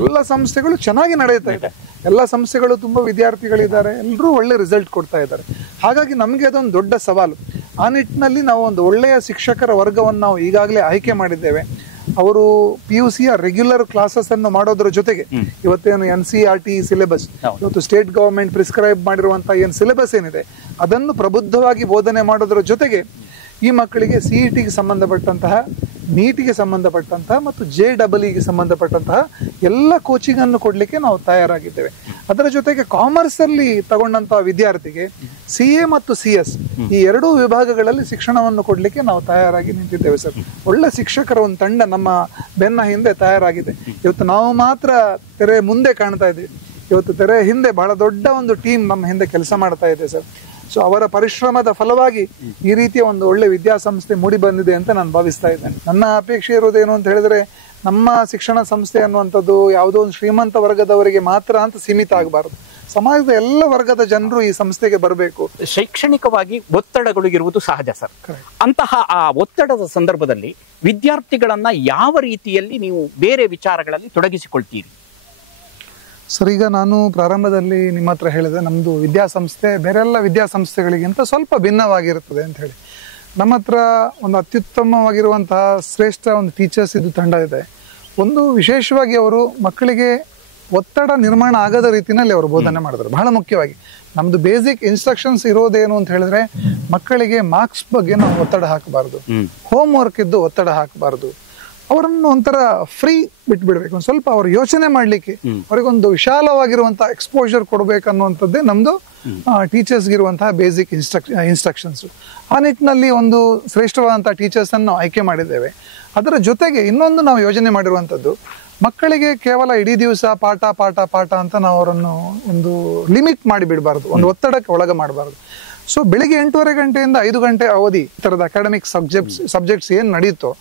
ಎಲ್ಲ ಸಂಸ್ಥೆಗಳು ಚೆನ್ನಾಗಿ ನಡೆಯುತ್ತಾ ಇದೆ. ಎಲ್ಲ ಸಂಸ್ಥೆಗಳು ತುಂಬಾ ವಿದ್ಯಾರ್ಥಿಗಳಿದ್ದಾರೆ, ಎಲ್ಲರೂ ಒಳ್ಳೆ ರಿಸಲ್ಟ್ ಕೊಡ್ತಾ ಇದ್ದಾರೆ. ಹಾಗಾಗಿ ನಮಗೆ ಅದೊಂದು ದೊಡ್ಡ ಸವಾಲು. ಆ ನಿಟ್ಟಿನಲ್ಲಿ ನಾವು ಒಂದು ಒಳ್ಳೆಯ ಶಿಕ್ಷಕರ ವರ್ಗವನ್ನು ನಾವು ಈಗಾಗಲೇ ಆಯ್ಕೆ ಮಾಡಿದ್ದೇವೆ. ಅವರು PUCಯ ರೆಗ್ಯುಲರ್ ಕ್ಲಾಸಸ್ ಅನ್ನು ಮಾಡೋದ್ರ ಜೊತೆಗೆ ಇವತ್ತೇನು NCERT ಸಿಲೆಬಸ್, ಇವತ್ತು ಸ್ಟೇಟ್ ಗವರ್ಮೆಂಟ್ ಪ್ರಿಸ್ಕ್ರೈಬ್ ಮಾಡಿರುವಂತಹ ಏನು ಸಿಲೆಬಸ್ ಏನಿದೆ ಅದನ್ನು ಪ್ರಬುದ್ಧವಾಗಿ ಬೋಧನೆ ಮಾಡೋದ್ರ ಜೊತೆಗೆ ಈ ಮಕ್ಕಳಿಗೆ CETಗೆ ಸಂಬಂಧಪಟ್ಟಂತಹ, ನೀಟ್ಗೆ ಸಂಬಂಧಪಟ್ಟಂತಹ ಮತ್ತು JEEಗೆ ಸಂಬಂಧಪಟ್ಟಂತಹ ಎಲ್ಲ ಕೋಚಿಂಗ್ ಅನ್ನು ಕೊಡ್ಲಿಕ್ಕೆ ನಾವು ತಯಾರಾಗಿದ್ದೇವೆ. ಅದರ ಜೊತೆಗೆ ಕಾಮರ್ಸ್ ಅಲ್ಲಿ ತಗೊಂಡಂತಹ ವಿದ್ಯಾರ್ಥಿಗೆ CA ಮತ್ತು CS ಈ ಎರಡೂ ವಿಭಾಗಗಳಲ್ಲಿ ಶಿಕ್ಷಣವನ್ನು ಕೊಡ್ಲಿಕ್ಕೆ ನಾವು ತಯಾರಾಗಿ ನಿಂತಿದ್ದೇವೆ ಸರ್. ಒಳ್ಳೆ ಶಿಕ್ಷಕರ ಒಂದು ತಂಡ ನಮ್ಮ ಬೆನ್ನ ಹಿಂದೆ ತಯಾರಾಗಿದೆ. ಇವತ್ತು ನಾವು ಮಾತ್ರ ತೆರೆ ಮುಂದೆ ಕಾಣ್ತಾ ಇದ್ದೀವಿ, ಇವತ್ತು ತೆರೆ ಹಿಂದೆ ಬಹಳ ದೊಡ್ಡ ಒಂದು ಟೀಮ್ ನಮ್ಮ ಹಿಂದೆ ಕೆಲಸ ಮಾಡ್ತಾ ಇದೆ ಸರ್. ಸೊ ಅವರ ಪರಿಶ್ರಮದ ಫಲವಾಗಿ ಈ ರೀತಿಯ ಒಂದು ಒಳ್ಳೆ ವಿದ್ಯಾಸಂಸ್ಥೆ ಮೂಡಿ ಬಂದಿದೆ ಅಂತ ನಾನು ಭಾವಿಸ್ತಾ ಇದ್ದೇನೆ. ನನ್ನ ಅಪೇಕ್ಷೆ ಇರೋದೇನು ಅಂತ ಹೇಳಿದ್ರೆ, ನಮ್ಮ ಶಿಕ್ಷಣ ಸಂಸ್ಥೆ ಅನ್ನುವಂಥದ್ದು ಯಾವುದೋ ಒಂದು ಶ್ರೀಮಂತ ವರ್ಗದವರಿಗೆ ಮಾತ್ರ ಅಂತ ಸೀಮಿತ ಆಗಬಾರದು. ಸಮಾಜದ ಎಲ್ಲ ವರ್ಗದ ಜನರು ಈ ಸಂಸ್ಥೆಗೆ ಬರಬೇಕು. ಶೈಕ್ಷಣಿಕವಾಗಿ ಒತ್ತಡಗಳು ಇರುವುದು ಸಹಜ ಸರ್. ಅಂತಹ ಆ ಒತ್ತಡದ ಸಂದರ್ಭದಲ್ಲಿ ವಿದ್ಯಾರ್ಥಿಗಳನ್ನ ಯಾವ ರೀತಿಯಲ್ಲಿ ನೀವು ಬೇರೆ ವಿಚಾರಗಳಲ್ಲಿ ತೊಡಗಿಸಿಕೊಳ್ತೀರಿ ಸರ್? ಈಗ ನಾನು ಪ್ರಾರಂಭದಲ್ಲಿ ನಿಮ್ಮ ಹತ್ರ ಹೇಳಿದೆ, ನಮ್ಮದು ವಿದ್ಯಾಸಂಸ್ಥೆ ಬೇರೆಲ್ಲ ವಿದ್ಯಾಸಂಸ್ಥೆಗಳಿಗಿಂತ ಸ್ವಲ್ಪ ಭಿನ್ನವಾಗಿರುತ್ತದೆ ಅಂತ ಹೇಳಿ. ನಮ್ಮ ಹತ್ರ ಒಂದು ಅತ್ಯುತ್ತಮವಾಗಿರುವಂತಹ ಶ್ರೇಷ್ಠ ಒಂದು ಟೀಚರ್ಸ್ ಇದು ತಂಡ ಇದೆ. ಒಂದು ವಿಶೇಷವಾಗಿ ಅವರು ಮಕ್ಕಳಿಗೆ ಒತ್ತಡ ನಿರ್ಮಾಣ ಆಗದ ರೀತಿಯಲ್ಲಿ ಅವರು ಬೋಧನೆ ಮಾಡಿದ್ರು. ಬಹಳ ಮುಖ್ಯವಾಗಿ ನಮ್ದು ಬೇಸಿಕ್ ಇನ್ಸ್ಟ್ರಕ್ಷನ್ಸ್ ಇರೋದೇನು ಅಂತ ಹೇಳಿದ್ರೆ, ಮಕ್ಕಳಿಗೆ ಮಾರ್ಕ್ಸ್ ಬಗ್ಗೆ ನಾವು ಒತ್ತಡ ಹಾಕಬಾರ್ದು, ಹೋಮ್ ವರ್ಕ್ ಇದ್ದು ಒತ್ತಡ ಹಾಕಬಾರ್ದು. ಅವರನ್ನು ಒಂಥರ ಫ್ರೀ ಬಿಟ್ಬಿಡ್ಬೇಕು, ಒಂದು ಸ್ವಲ್ಪ ಅವ್ರು ಯೋಚನೆ ಮಾಡ್ಲಿಕ್ಕೆ ಅವರಿಗೊಂದು ವಿಶಾಲವಾಗಿರುವಂತಹ ಎಕ್ಸ್ಪೋಜರ್ ಕೊಡ್ಬೇಕನ್ನುವಂಥದ್ದೇ ನಮ್ದು ಟೀಚರ್ಸ್ಗಿರುವಂತಹ ಬೇಸಿಕ್ ಇನ್ಸ್ಟ್ರಕ್ಷನ್ಸ್. ಆ ನಿಟ್ಟಿನಲ್ಲಿ ಒಂದು ಶ್ರೇಷ್ಠವಾದಂತಹ ಟೀಚರ್ಸ್ ಅನ್ನು ಆಯ್ಕೆ ಮಾಡಿದ್ದೇವೆ. ಅದರ ಜೊತೆಗೆ ಇನ್ನೊಂದು ನಾವು ಯೋಜನೆ ಮಾಡಿರುವಂಥದ್ದು, ಮಕ್ಕಳಿಗೆ ಕೇವಲ ಇಡೀ ದಿವಸ ಪಾಠ ಪಾಠ ಪಾಠ ಅಂತ ನಾವು ಅವರನ್ನು ಒಂದು ಲಿಮಿಟ್ ಮಾಡಿ ಬಿಡಬಾರ್ದು, ಒಂದು ಒತ್ತಡಕ್ಕೆ ಒಳಗೆ ಮಾಡಬಾರ್ದು. ಸೊ ಬೆಳಿಗ್ಗೆ 8:30 ಗಂಟೆಯಿಂದ 5 ಗಂಟೆ ಅವಧಿ ಈ ಥರದ ಅಕಾಡೆಮಿಕ್ ಸಬ್ಜೆಕ್ಟ್ಸ್ ಏನು ನಡೆಯುತ್ತೋ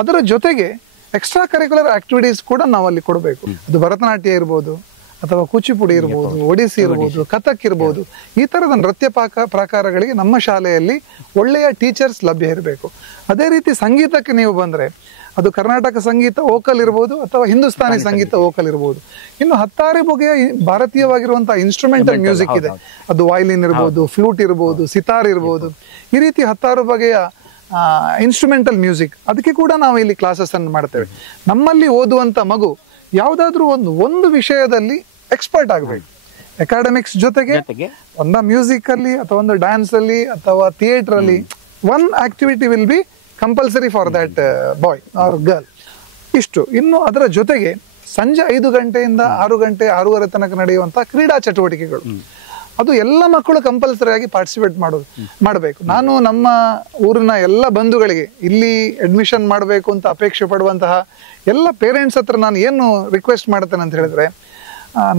ಅದರ ಜೊತೆಗೆ ಎಕ್ಸ್ಟ್ರಾ ಕರಿಕ್ಯುಲರ್ ಆಕ್ಟಿವಿಟೀಸ್ ಕೂಡ ನಾವು ಅಲ್ಲಿ ಕೊಡಬೇಕು. ಅದು ಭರತನಾಟ್ಯ ಇರ್ಬೋದು, ಅಥವಾ ಕೂಚಿಪುಡಿ ಇರ್ಬೋದು, ಒಡಿಸಿ ಇರ್ಬೋದು, ಕಥಕ್ ಇರ್ಬೋದು, ಈ ತರದ ನೃತ್ಯ ಪ್ರಕಾರಗಳಿಗೆ ನಮ್ಮ ಶಾಲೆಯಲ್ಲಿ ಒಳ್ಳೆಯ ಟೀಚರ್ಸ್ ಲಭ್ಯ ಇರಬೇಕು. ಅದೇ ರೀತಿ ಸಂಗೀತಕ್ಕೆ ನೀವು ಬಂದ್ರೆ, ಅದು ಕರ್ನಾಟಕ ಸಂಗೀತ ವೋಕಲ್ ಇರ್ಬೋದು ಅಥವಾ ಹಿಂದೂಸ್ತಾನಿ ಸಂಗೀತ ವೋಕಲ್ ಇರ್ಬೋದು. ಇನ್ನು 10 ಬಗೆಯ ಭಾರತೀಯವಾಗಿರುವಂತಹ ಇನ್ಸ್ಟ್ರೂಮೆಂಟಲ್ ಮ್ಯೂಸಿಕ್ ಇದೆ. ಅದು ವಯಲಿನ್ ಇರ್ಬೋದು, ಫ್ಲೂಟ್ ಇರ್ಬೋದು, ಸಿತಾರ್ ಇರ್ಬೋದು, ಈ ರೀತಿ 10 ಬಗೆಯ ಇನ್ಸ್ಟ್ರೂಮೆಂಟಲ್ ಮ್ಯೂಸಿಕ್, ಅದಕ್ಕೆ ಕೂಡ ನಾವು ಇಲ್ಲಿ ಕ್ಲಾಸಸ್ ಅನ್ನು ಮಾಡ್ತೇವೆ. ನಮ್ಮಲ್ಲಿ ಓದುವಂತ ಮಗು ಯಾವುದಾದ್ರೂ ಒಂದು ವಿಷಯದಲ್ಲಿ ಎಕ್ಸ್ಪರ್ಟ್ ಆಗಬೇಕು. ಅಕಾಡೆಮಿಕ್ಸ್ ಜೊತೆಗೆ ಒಂದು ಮ್ಯೂಸಿಕ್ ಅಲ್ಲಿ ಅಥವಾ ಒಂದು ಡ್ಯಾನ್ಸ್ ಅಲ್ಲಿ ಅಥವಾ ಥಿಯೇಟರ್ ಅಲ್ಲಿ one activity will be compulsory for that boy R girl. ಇಷ್ಟು. ಇನ್ನು ಅದರ ಜೊತೆಗೆ ಸಂಜೆ 5 ಗಂಟೆಯಿಂದ 6 ಗಂಟೆ 6:30 ತನಕ ನಡೆಯುವಂತಹ ಕ್ರೀಡಾ ಚಟುವಟಿಕೆಗಳು, ಅದು ಎಲ್ಲ ಮಕ್ಕಳು ಕಂಪಲ್ಸರಿ ಆಗಿ ಪಾರ್ಟಿಸಿಪೇಟ್ ಮಾಡಬೇಕು. ನಾನು ನಮ್ಮ ಊರಿನ ಎಲ್ಲ ಬಂಧುಗಳಿಗೆ ಇಲ್ಲಿ ಅಡ್ಮಿಷನ್ ಮಾಡಬೇಕು ಅಂತ ಅಪೇಕ್ಷೆ ಪಡುವಂತಹ ಎಲ್ಲ ಪೇರೆಂಟ್ಸ್ ಹತ್ರ ನಾನು ಏನು ರಿಕ್ವೆಸ್ಟ್ ಮಾಡ್ತೇನೆ ಅಂತ ಹೇಳಿದ್ರೆ,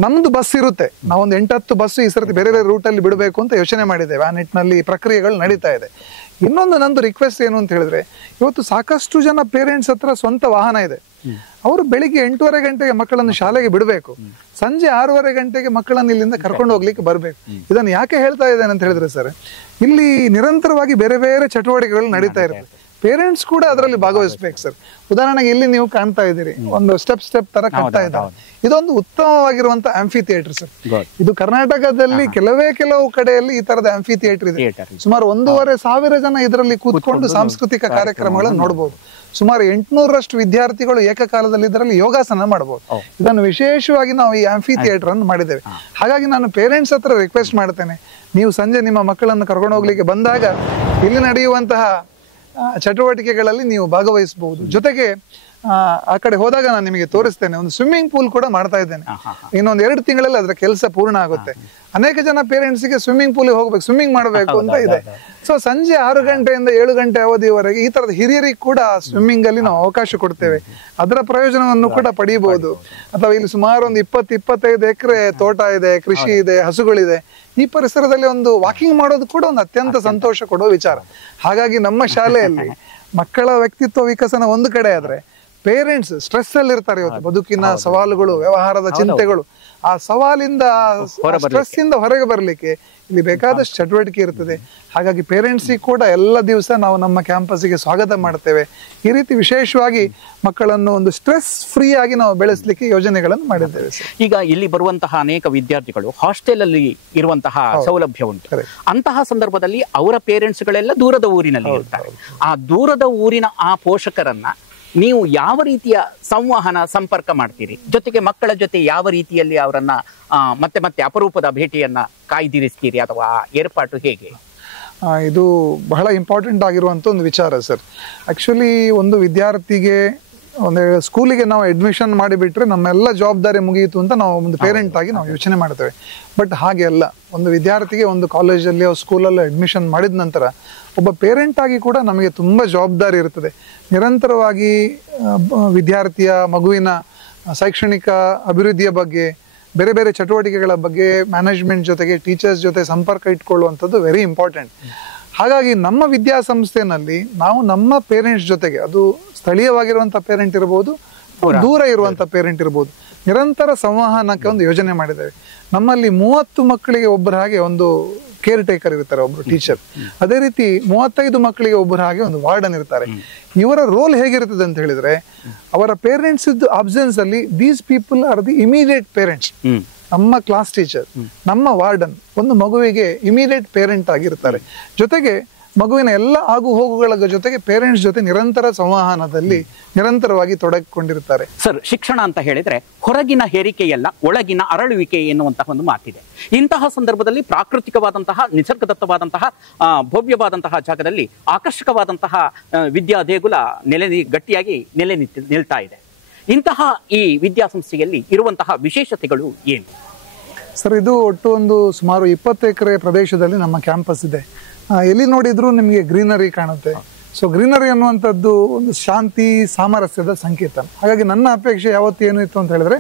ನಮ್ದು ಬಸ್ ಇರುತ್ತೆ, ನಾವೊಂದು 8-10 ಬಸ್ ಈ ಸರ್ತಿ ಬೇರೆ ಬೇರೆ ರೂಟಲ್ಲಿ ಬಿಡಬೇಕು ಅಂತ ಯೋಚನೆ ಮಾಡಿದ್ದೇವೆ. ಆ ನಿಟ್ಟಿನಲ್ಲಿ ಪ್ರಕ್ರಿಯೆಗಳು ನಡೀತಾ ಇದೆ. ಇನ್ನೊಂದು ನಂದು ರಿಕ್ವೆಸ್ಟ್ ಏನು ಅಂತ ಹೇಳಿದ್ರೆ, ಇವತ್ತು ಸಾಕಷ್ಟು ಜನ ಪೇರೆಂಟ್ಸ್ ಹತ್ರ ಸ್ವಂತ ವಾಹನ ಇದೆ. ಅವರು ಬೆಳಿಗ್ಗೆ 8:30 ಗಂಟೆಗೆ ಮಕ್ಕಳನ್ನು ಶಾಲೆಗೆ ಬಿಡಬೇಕು, ಸಂಜೆ 6:30 ಗಂಟೆಗೆ ಮಕ್ಕಳನ್ನು ಇಲ್ಲಿಂದ ಕರ್ಕೊಂಡು ಹೋಗ್ಲಿಕ್ಕೆ ಬರಬೇಕು. ಇದನ್ನು ಯಾಕೆ ಹೇಳ್ತಾ ಇದ್ದೇನೆ ಅಂತ ಹೇಳಿದ್ರೆ ಸರ್, ಇಲ್ಲಿ ನಿರಂತರವಾಗಿ ಬೇರೆ ಬೇರೆ ಚಟುವಟಿಕೆಗಳು ನಡೀತಾ ಇರ್ತದೆ. ಪೇರೆಂಟ್ಸ್ ಕೂಡ ಅದರಲ್ಲಿ ಭಾಗವಹಿಸ್ಬೇಕು ಸರ್. ಉದಾಹರಣೆಗೆ ಇಲ್ಲಿ ನೀವು ಕಾಣ್ತಾ ಇದ್ದೀರಿ, ಒಂದು ಸ್ಟೆಪ್ ತರ ಕಟ್ತಾ ಇದ್ದಾರೆ. ಇದೊಂದು ಉತ್ತಮವಾಗಿರುವಂತ ಆಂಫಿ ಥಿಯೇಟರ್ ಸರ್. ಇದು ಕರ್ನಾಟಕದಲ್ಲಿ ಕೆಲವು ಕಡೆಯಲ್ಲಿ ಈ ತರದ ಆಂಫಿ ಥಿಯೇಟರ್ ಇದೆ. ಸುಮಾರು 1,500 ಜನ ಇದರಲ್ಲಿ ಕೂತ್ಕೊಂಡು ಸಾಂಸ್ಕೃತಿಕ ಕಾರ್ಯಕ್ರಮಗಳನ್ನು ನೋಡಬಹುದು. ಸುಮಾರು 800ರಷ್ಟು ವಿದ್ಯಾರ್ಥಿಗಳು ಏಕಕಾಲದಲ್ಲಿ ಇದರಲ್ಲಿ ಯೋಗಾಸನ ಮಾಡಬಹುದು. ಇದನ್ನು ವಿಶೇಷವಾಗಿ ನಾವು ಈ ಆಂಫಿ ಥಿಯೇಟರ್ ಅನ್ನು ಮಾಡಿದ್ದೇವೆ. ಹಾಗಾಗಿ ನಾನು ಪೇರೆಂಟ್ಸ್ ಹತ್ರ ರಿಕ್ವೆಸ್ಟ್ ಮಾಡ್ತೇನೆ, ನೀವು ಸಂಜೆ ನಿಮ್ಮ ಮಕ್ಕಳನ್ನು ಕರ್ಕೊಂಡು ಹೋಗ್ಲಿಕ್ಕೆ ಬಂದಾಗ ಇಲ್ಲಿ ನಡೆಯುವಂತಹ ಚಟುವಟಿಕೆಗಳಲ್ಲಿ ನೀವು ಭಾಗವಹಿಸಬಹುದು. ಜೊತೆಗೆ ಆ ಕಡೆ ಹೋದಾಗ ನಾನು ನಿಮಗೆ ತೋರಿಸ್ತೇನೆ, ಒಂದು ಸ್ವಿಮ್ಮಿಂಗ್ ಪೂಲ್ ಕೂಡ ಮಾಡ್ತಾ ಇದ್ದೇನೆ. ಇನ್ನೊಂದು 2 ತಿಂಗಳಲ್ಲಿ ಅದರ ಕೆಲಸ ಪೂರ್ಣ ಆಗುತ್ತೆ. ಅನೇಕ ಜನ ಪೇರೆಂಟ್ಸ್ ಗೆ ಸ್ವಿಮ್ಮಿಂಗ್ ಪೂಲ್ ಹೋಗ್ಬೇಕು, ಸ್ವಿಮ್ಮಿಂಗ್ ಮಾಡಬೇಕು ಅಂತ ಇದೆ. ಸೊ ಸಂಜೆ 6 ಗಂಟೆಯಿಂದ 7 ಗಂಟೆ ಅವಧಿಯವರೆಗೆ ಈ ತರದ ಹಿರಿಯರಿಗೆ ಕೂಡ ಸ್ವಿಮ್ಮಿಂಗ್ ಅಲ್ಲಿ ನಾವು ಅವಕಾಶ ಕೊಡ್ತೇವೆ. ಅದರ ಪ್ರಯೋಜನವನ್ನು ಕೂಡ ಪಡೆಯಬಹುದು. ಅಥವಾ ಇಲ್ಲಿ ಸುಮಾರು ಒಂದು 20-25 ಎಕರೆ ತೋಟ ಇದೆ, ಕೃಷಿ ಇದೆ, ಹಸುಗಳಿದೆ. ಈ ಪರಿಸರದಲ್ಲಿ ಒಂದು ವಾಕಿಂಗ್ ಮಾಡೋದು ಕೂಡ ಒಂದು ಅತ್ಯಂತ ಸಂತೋಷ ಕೊಡುವ ವಿಚಾರ. ಹಾಗಾಗಿ ನಮ್ಮ ಶಾಲೆಯಲ್ಲಿ ಮಕ್ಕಳ ವ್ಯಕ್ತಿತ್ವ ವಿಕಸನ ಒಂದು ಕಡೆ ಆದ್ರೆ, ಪೇರೆಂಟ್ಸ್ ಸ್ಟ್ರೆಸ್ ಅಲ್ಲಿ ಇರ್ತಾರೆ. ಇವತ್ತು ಬದುಕಿನ ಸವಾಲುಗಳು, ವ್ಯವಹಾರದ ಚಿಂತೆಗಳು, ಆ ಸವಾಲಿಂದ ಸ್ಟ್ರೆಸ್ ಇಂದ ಹೊರಗೆ ಬರ್ಲಿಕ್ಕೆ ಇಲ್ಲಿ ಬೇಕಾದಷ್ಟು ಚಟುವಟಿಕೆ ಇರ್ತದೆ. ಹಾಗಾಗಿ ಪೇರೆಂಟ್ಸ್ ಕೂಡ ಎಲ್ಲ ದಿವಸ ನಾವು ನಮ್ಮ ಕ್ಯಾಂಪಸ್ಗೆ ಸ್ವಾಗತ ಮಾಡ್ತೇವೆ. ಈ ರೀತಿ ವಿಶೇಷವಾಗಿ ಮಕ್ಕಳನ್ನು ಒಂದು ಸ್ಟ್ರೆಸ್ ಫ್ರೀ ಆಗಿ ನಾವು ಬೆಳೆಸಲಿಕ್ಕೆ ಯೋಜನೆಗಳನ್ನು ಮಾಡಿದ್ದೇವೆ. ಈಗ ಇಲ್ಲಿ ಬರುವಂತಹ ಅನೇಕ ವಿದ್ಯಾರ್ಥಿಗಳು ಹಾಸ್ಟೆಲ್ ಅಲ್ಲಿ ಇರುವಂತಹ ಸೌಲಭ್ಯ ಉಂಟು. ಅಂತಹ ಸಂದರ್ಭದಲ್ಲಿ ಅವರ ಪೇರೆಂಟ್ಸ್ ಗಳೆಲ್ಲ ದೂರದ ಊರಿನಲ್ಲಿ ಇರ್ತಾರೆ. ಆ ದೂರದ ಊರಿನ ಆ ಪೋಷಕರನ್ನ ನೀವು ಯಾವ ರೀತಿಯ ಸಂವಹನ ಸಂಪರ್ಕ ಮಾಡ್ತೀರಿ? ಜೊತೆಗೆ ಮಕ್ಕಳ ಜೊತೆ ಯಾವ ರೀತಿಯಲ್ಲಿ ಅವರನ್ನ ಮತ್ತೆ ಅಪರೂಪದ ಭೇಟಿಯನ್ನ ಕಾಯ್ದಿರಿಸ್ತೀರಿ, ಅಥವಾ ಏರ್ಪಾಟು ಹೇಗೆ? ಇದು ಬಹಳ ಇಂಪಾರ್ಟೆಂಟ್ ಆಗಿರುವಂತ ಒಂದು ವಿಚಾರ ಸರ್. ಆಕ್ಚುಲಿ ಒಂದು ವಿದ್ಯಾರ್ಥಿಗೆ ಒಂದು ಸ್ಕೂಲಿಗೆ ನಾವು ಅಡ್ಮಿಷನ್ ಮಾಡಿಬಿಟ್ರೆ ನಮ್ಮೆಲ್ಲ ಜವಾಬ್ದಾರಿ ಮುಗಿಯಿತು ಅಂತ ನಾವು ಒಂದು ಪೇರೆಂಟ್ ಆಗಿ ನಾವು ಯೋಚನೆ ಮಾಡ್ತೇವೆ. ಬಟ್ ಹಾಗೆ ಅಲ್ಲ. ಒಂದು ವಿದ್ಯಾರ್ಥಿಗೆ ಒಂದು ಕಾಲೇಜಲ್ಲಿ ಸ್ಕೂಲಲ್ಲಿ ಅಡ್ಮಿಷನ್ ಮಾಡಿದ ನಂತರ ಒಬ್ಬ ಪೇರೆಂಟ್ ಆಗಿ ಕೂಡ ನಮಗೆ ತುಂಬ ಜವಾಬ್ದಾರಿ ಇರ್ತದೆ. ನಿರಂತರವಾಗಿ ವಿದ್ಯಾರ್ಥಿಯ ಮಗುವಿನ ಶೈಕ್ಷಣಿಕ ಅಭಿವೃದ್ಧಿಯ ಬಗ್ಗೆ, ಬೇರೆ ಬೇರೆ ಚಟುವಟಿಕೆಗಳ ಬಗ್ಗೆ ಮ್ಯಾನೇಜ್ಮೆಂಟ್ ಜೊತೆಗೆ, ಟೀಚರ್ಸ್ ಜೊತೆ ಸಂಪರ್ಕ ಇಟ್ಕೊಳ್ಳುವಂಥದ್ದು ವೆರಿ ಇಂಪಾರ್ಟೆಂಟ್. ಹಾಗಾಗಿ ನಮ್ಮ ವಿದ್ಯಾಸಂಸ್ಥೆನಲ್ಲಿ ನಾವು ನಮ್ಮ ಪೇರೆಂಟ್ಸ್ ಜೊತೆಗೆ, ಅದು ಸ್ಥಳೀಯವಾಗಿರುವಂಥ ಪೇರೆಂಟ್ ಇರ್ಬೋದು, ದೂರ ಇರುವಂಥ ಪೇರೆಂಟ್ ಇರ್ಬೋದು, ನಿರಂತರ ಸಂವಹನಕ್ಕೆ ಒಂದು ಯೋಜನೆ ಮಾಡಿದ್ದೇವೆ. ನಮ್ಮಲ್ಲಿ 30 ಮಕ್ಕಳಿಗೆ ಒಬ್ಬರ ಹಾಗೆ ಒಂದು ಕೇರ್ ಟೇಕರ್ ಇರ್ತಾರೆ, ಒಬ್ರು ಟೀಚರ್. ಅದೇ ರೀತಿ 35 ಮಕ್ಕಳಿಗೆ ಒಬ್ಬರ ಹಾಗೆ ಒಂದು ವಾರ್ಡನ್ ಇರ್ತಾರೆ. ಇವರ ರೋಲ್ ಹೇಗಿರ್ತದೆ ಅಂತ ಹೇಳಿದ್ರೆ, ಅವರ ಪೇರೆಂಟ್ಸ್ ಅಬ್ಸೆನ್ಸ್ ಅಲ್ಲಿ these people are the immediate parents. ನಮ್ಮ ಕ್ಲಾಸ್ ಟೀಚರ್, ನಮ್ಮ ವಾರ್ಡನ್ ಒಂದು ಮಗುವಿಗೆ ಇಮಿಡಿಯೇಟ್ ಪೇರೆಂಟ್ ಆಗಿರ್ತಾರೆ. ಜೊತೆಗೆ ಮಗುವಿನ ಎಲ್ಲ ಆಗು ಹೋಗುಗಳ ಜೊತೆಗೆ ಪೇರೆಂಟ್ಸ್ ಜೊತೆ ನಿರಂತರ ಸಂವಹನದಲ್ಲಿ ನಿರಂತರವಾಗಿ ತೊಡಗಿಕೊಂಡಿರ್ತಾರೆ. ಸರ್, ಶಿಕ್ಷಣ ಅಂತ ಹೇಳಿದ್ರೆ ಹೊರಗಿನ ಹೇರಿಕೆಯಲ್ಲ, ಒಳಗಿನ ಅರಳುವಿಕೆ ಎನ್ನುವಂತಹ ಒಂದು ಮಾತಿದೆ. ಇಂತಹ ಸಂದರ್ಭದಲ್ಲಿ ಪ್ರಾಕೃತಿಕವಾದಂತಹ, ನಿಸರ್ಗದತ್ತವಾದಂತಹ, ಭವ್ಯವಾದಂತಹ ಜಾಗದಲ್ಲಿ ಆಕರ್ಷಕವಾದಂತಹ ವಿದ್ಯಾ ದೇಗುಲ ಗಟ್ಟಿಯಾಗಿ ನಿಲ್ತಾ ಇದೆ. ಇಂತಹ ಈ ವಿದ್ಯಾಸಂಸ್ಥೆಯಲ್ಲಿ ಇರುವಂತಹ ವಿಶೇಷತೆಗಳು ಏನು ಸರ್? ಇದು ಒಟ್ಟು ಒಂದು ಸುಮಾರು 20 ಎಕರೆ ಪ್ರದೇಶದಲ್ಲಿ ನಮ್ಮ ಕ್ಯಾಂಪಸ್ ಇದೆ. ಎಲ್ಲಿ ನೋಡಿದ್ರು ನಿಮಗೆ ಗ್ರೀನರಿ ಕಾಣುತ್ತೆ. ಸೊ ಗ್ರೀನರಿ ಅನ್ನುವಂಥದ್ದು ಒಂದು ಶಾಂತಿ, ಸಾಮರಸ್ಯದ ಸಂಕೇತ. ಹಾಗಾಗಿ ನನ್ನ ಅಪೇಕ್ಷೆ ಯಾವತ್ತು ಏನು ಇತ್ತು ಅಂತ ಹೇಳಿದ್ರೆ,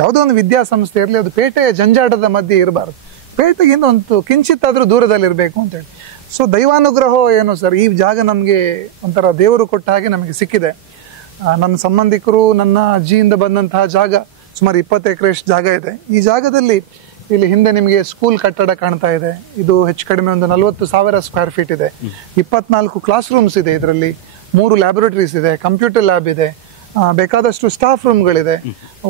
ಯಾವುದೋ ಒಂದು ವಿದ್ಯಾಸಂಸ್ಥೆ ಇರಲಿ, ಅದು ಪೇಟೆಯ ಜಂಜಾಟದ ಮಧ್ಯೆ ಇರಬಾರ್ದು, ಪೇಟೆಗಿಂತ ಒಂದು ಕಿಂಚಿತ್ತಾದ್ರೂ ದೂರದಲ್ಲಿ ಇರಬೇಕು ಅಂತೇಳಿ. ಸೊ ದೈವಾನುಗ್ರಹ ಏನು ಸರ್, ಈ ಜಾಗ ನಮಗೆ ಒಂಥರ ದೇವರು ಕೊಟ್ಟ ಹಾಗೆ ನಮಗೆ ಸಿಕ್ಕಿದೆ. ನನ್ನ ಸಂಬಂಧಿಕರು, ನನ್ನ ಅಜ್ಜಿಯಿಂದ ಬಂದಂತಹ ಜಾಗ, ಸುಮಾರು 20 ಎಕರೆಷ್ಟು ಜಾಗ ಇದೆ. ಈ ಜಾಗದಲ್ಲಿ ಇಲ್ಲಿ ಹಿಂದೆ ನಿಮಗೆ ಸ್ಕೂಲ್ ಕಟ್ಟಡ ಕಾಣ್ತಾ ಇದೆ. ಇದು ಹೆಚ್ಚು ಕಡಿಮೆ ಒಂದು 40,000 ಸ್ಕ್ವೇರ್ ಫೀಟ್ ಇದೆ. 24 ಕ್ಲಾಸ್ ರೂಮ್ಸ್ ಇದೆ. ಇದರಲ್ಲಿ 3 ಲ್ಯಾಬೊರೇಟರೀಸ್ ಇದೆ, ಕಂಪ್ಯೂಟರ್ ಲ್ಯಾಬ್ ಇದೆ, ಬೇಕಾದಷ್ಟು ಸ್ಟಾಫ್ ರೂಮ್ಗಳಿದೆ,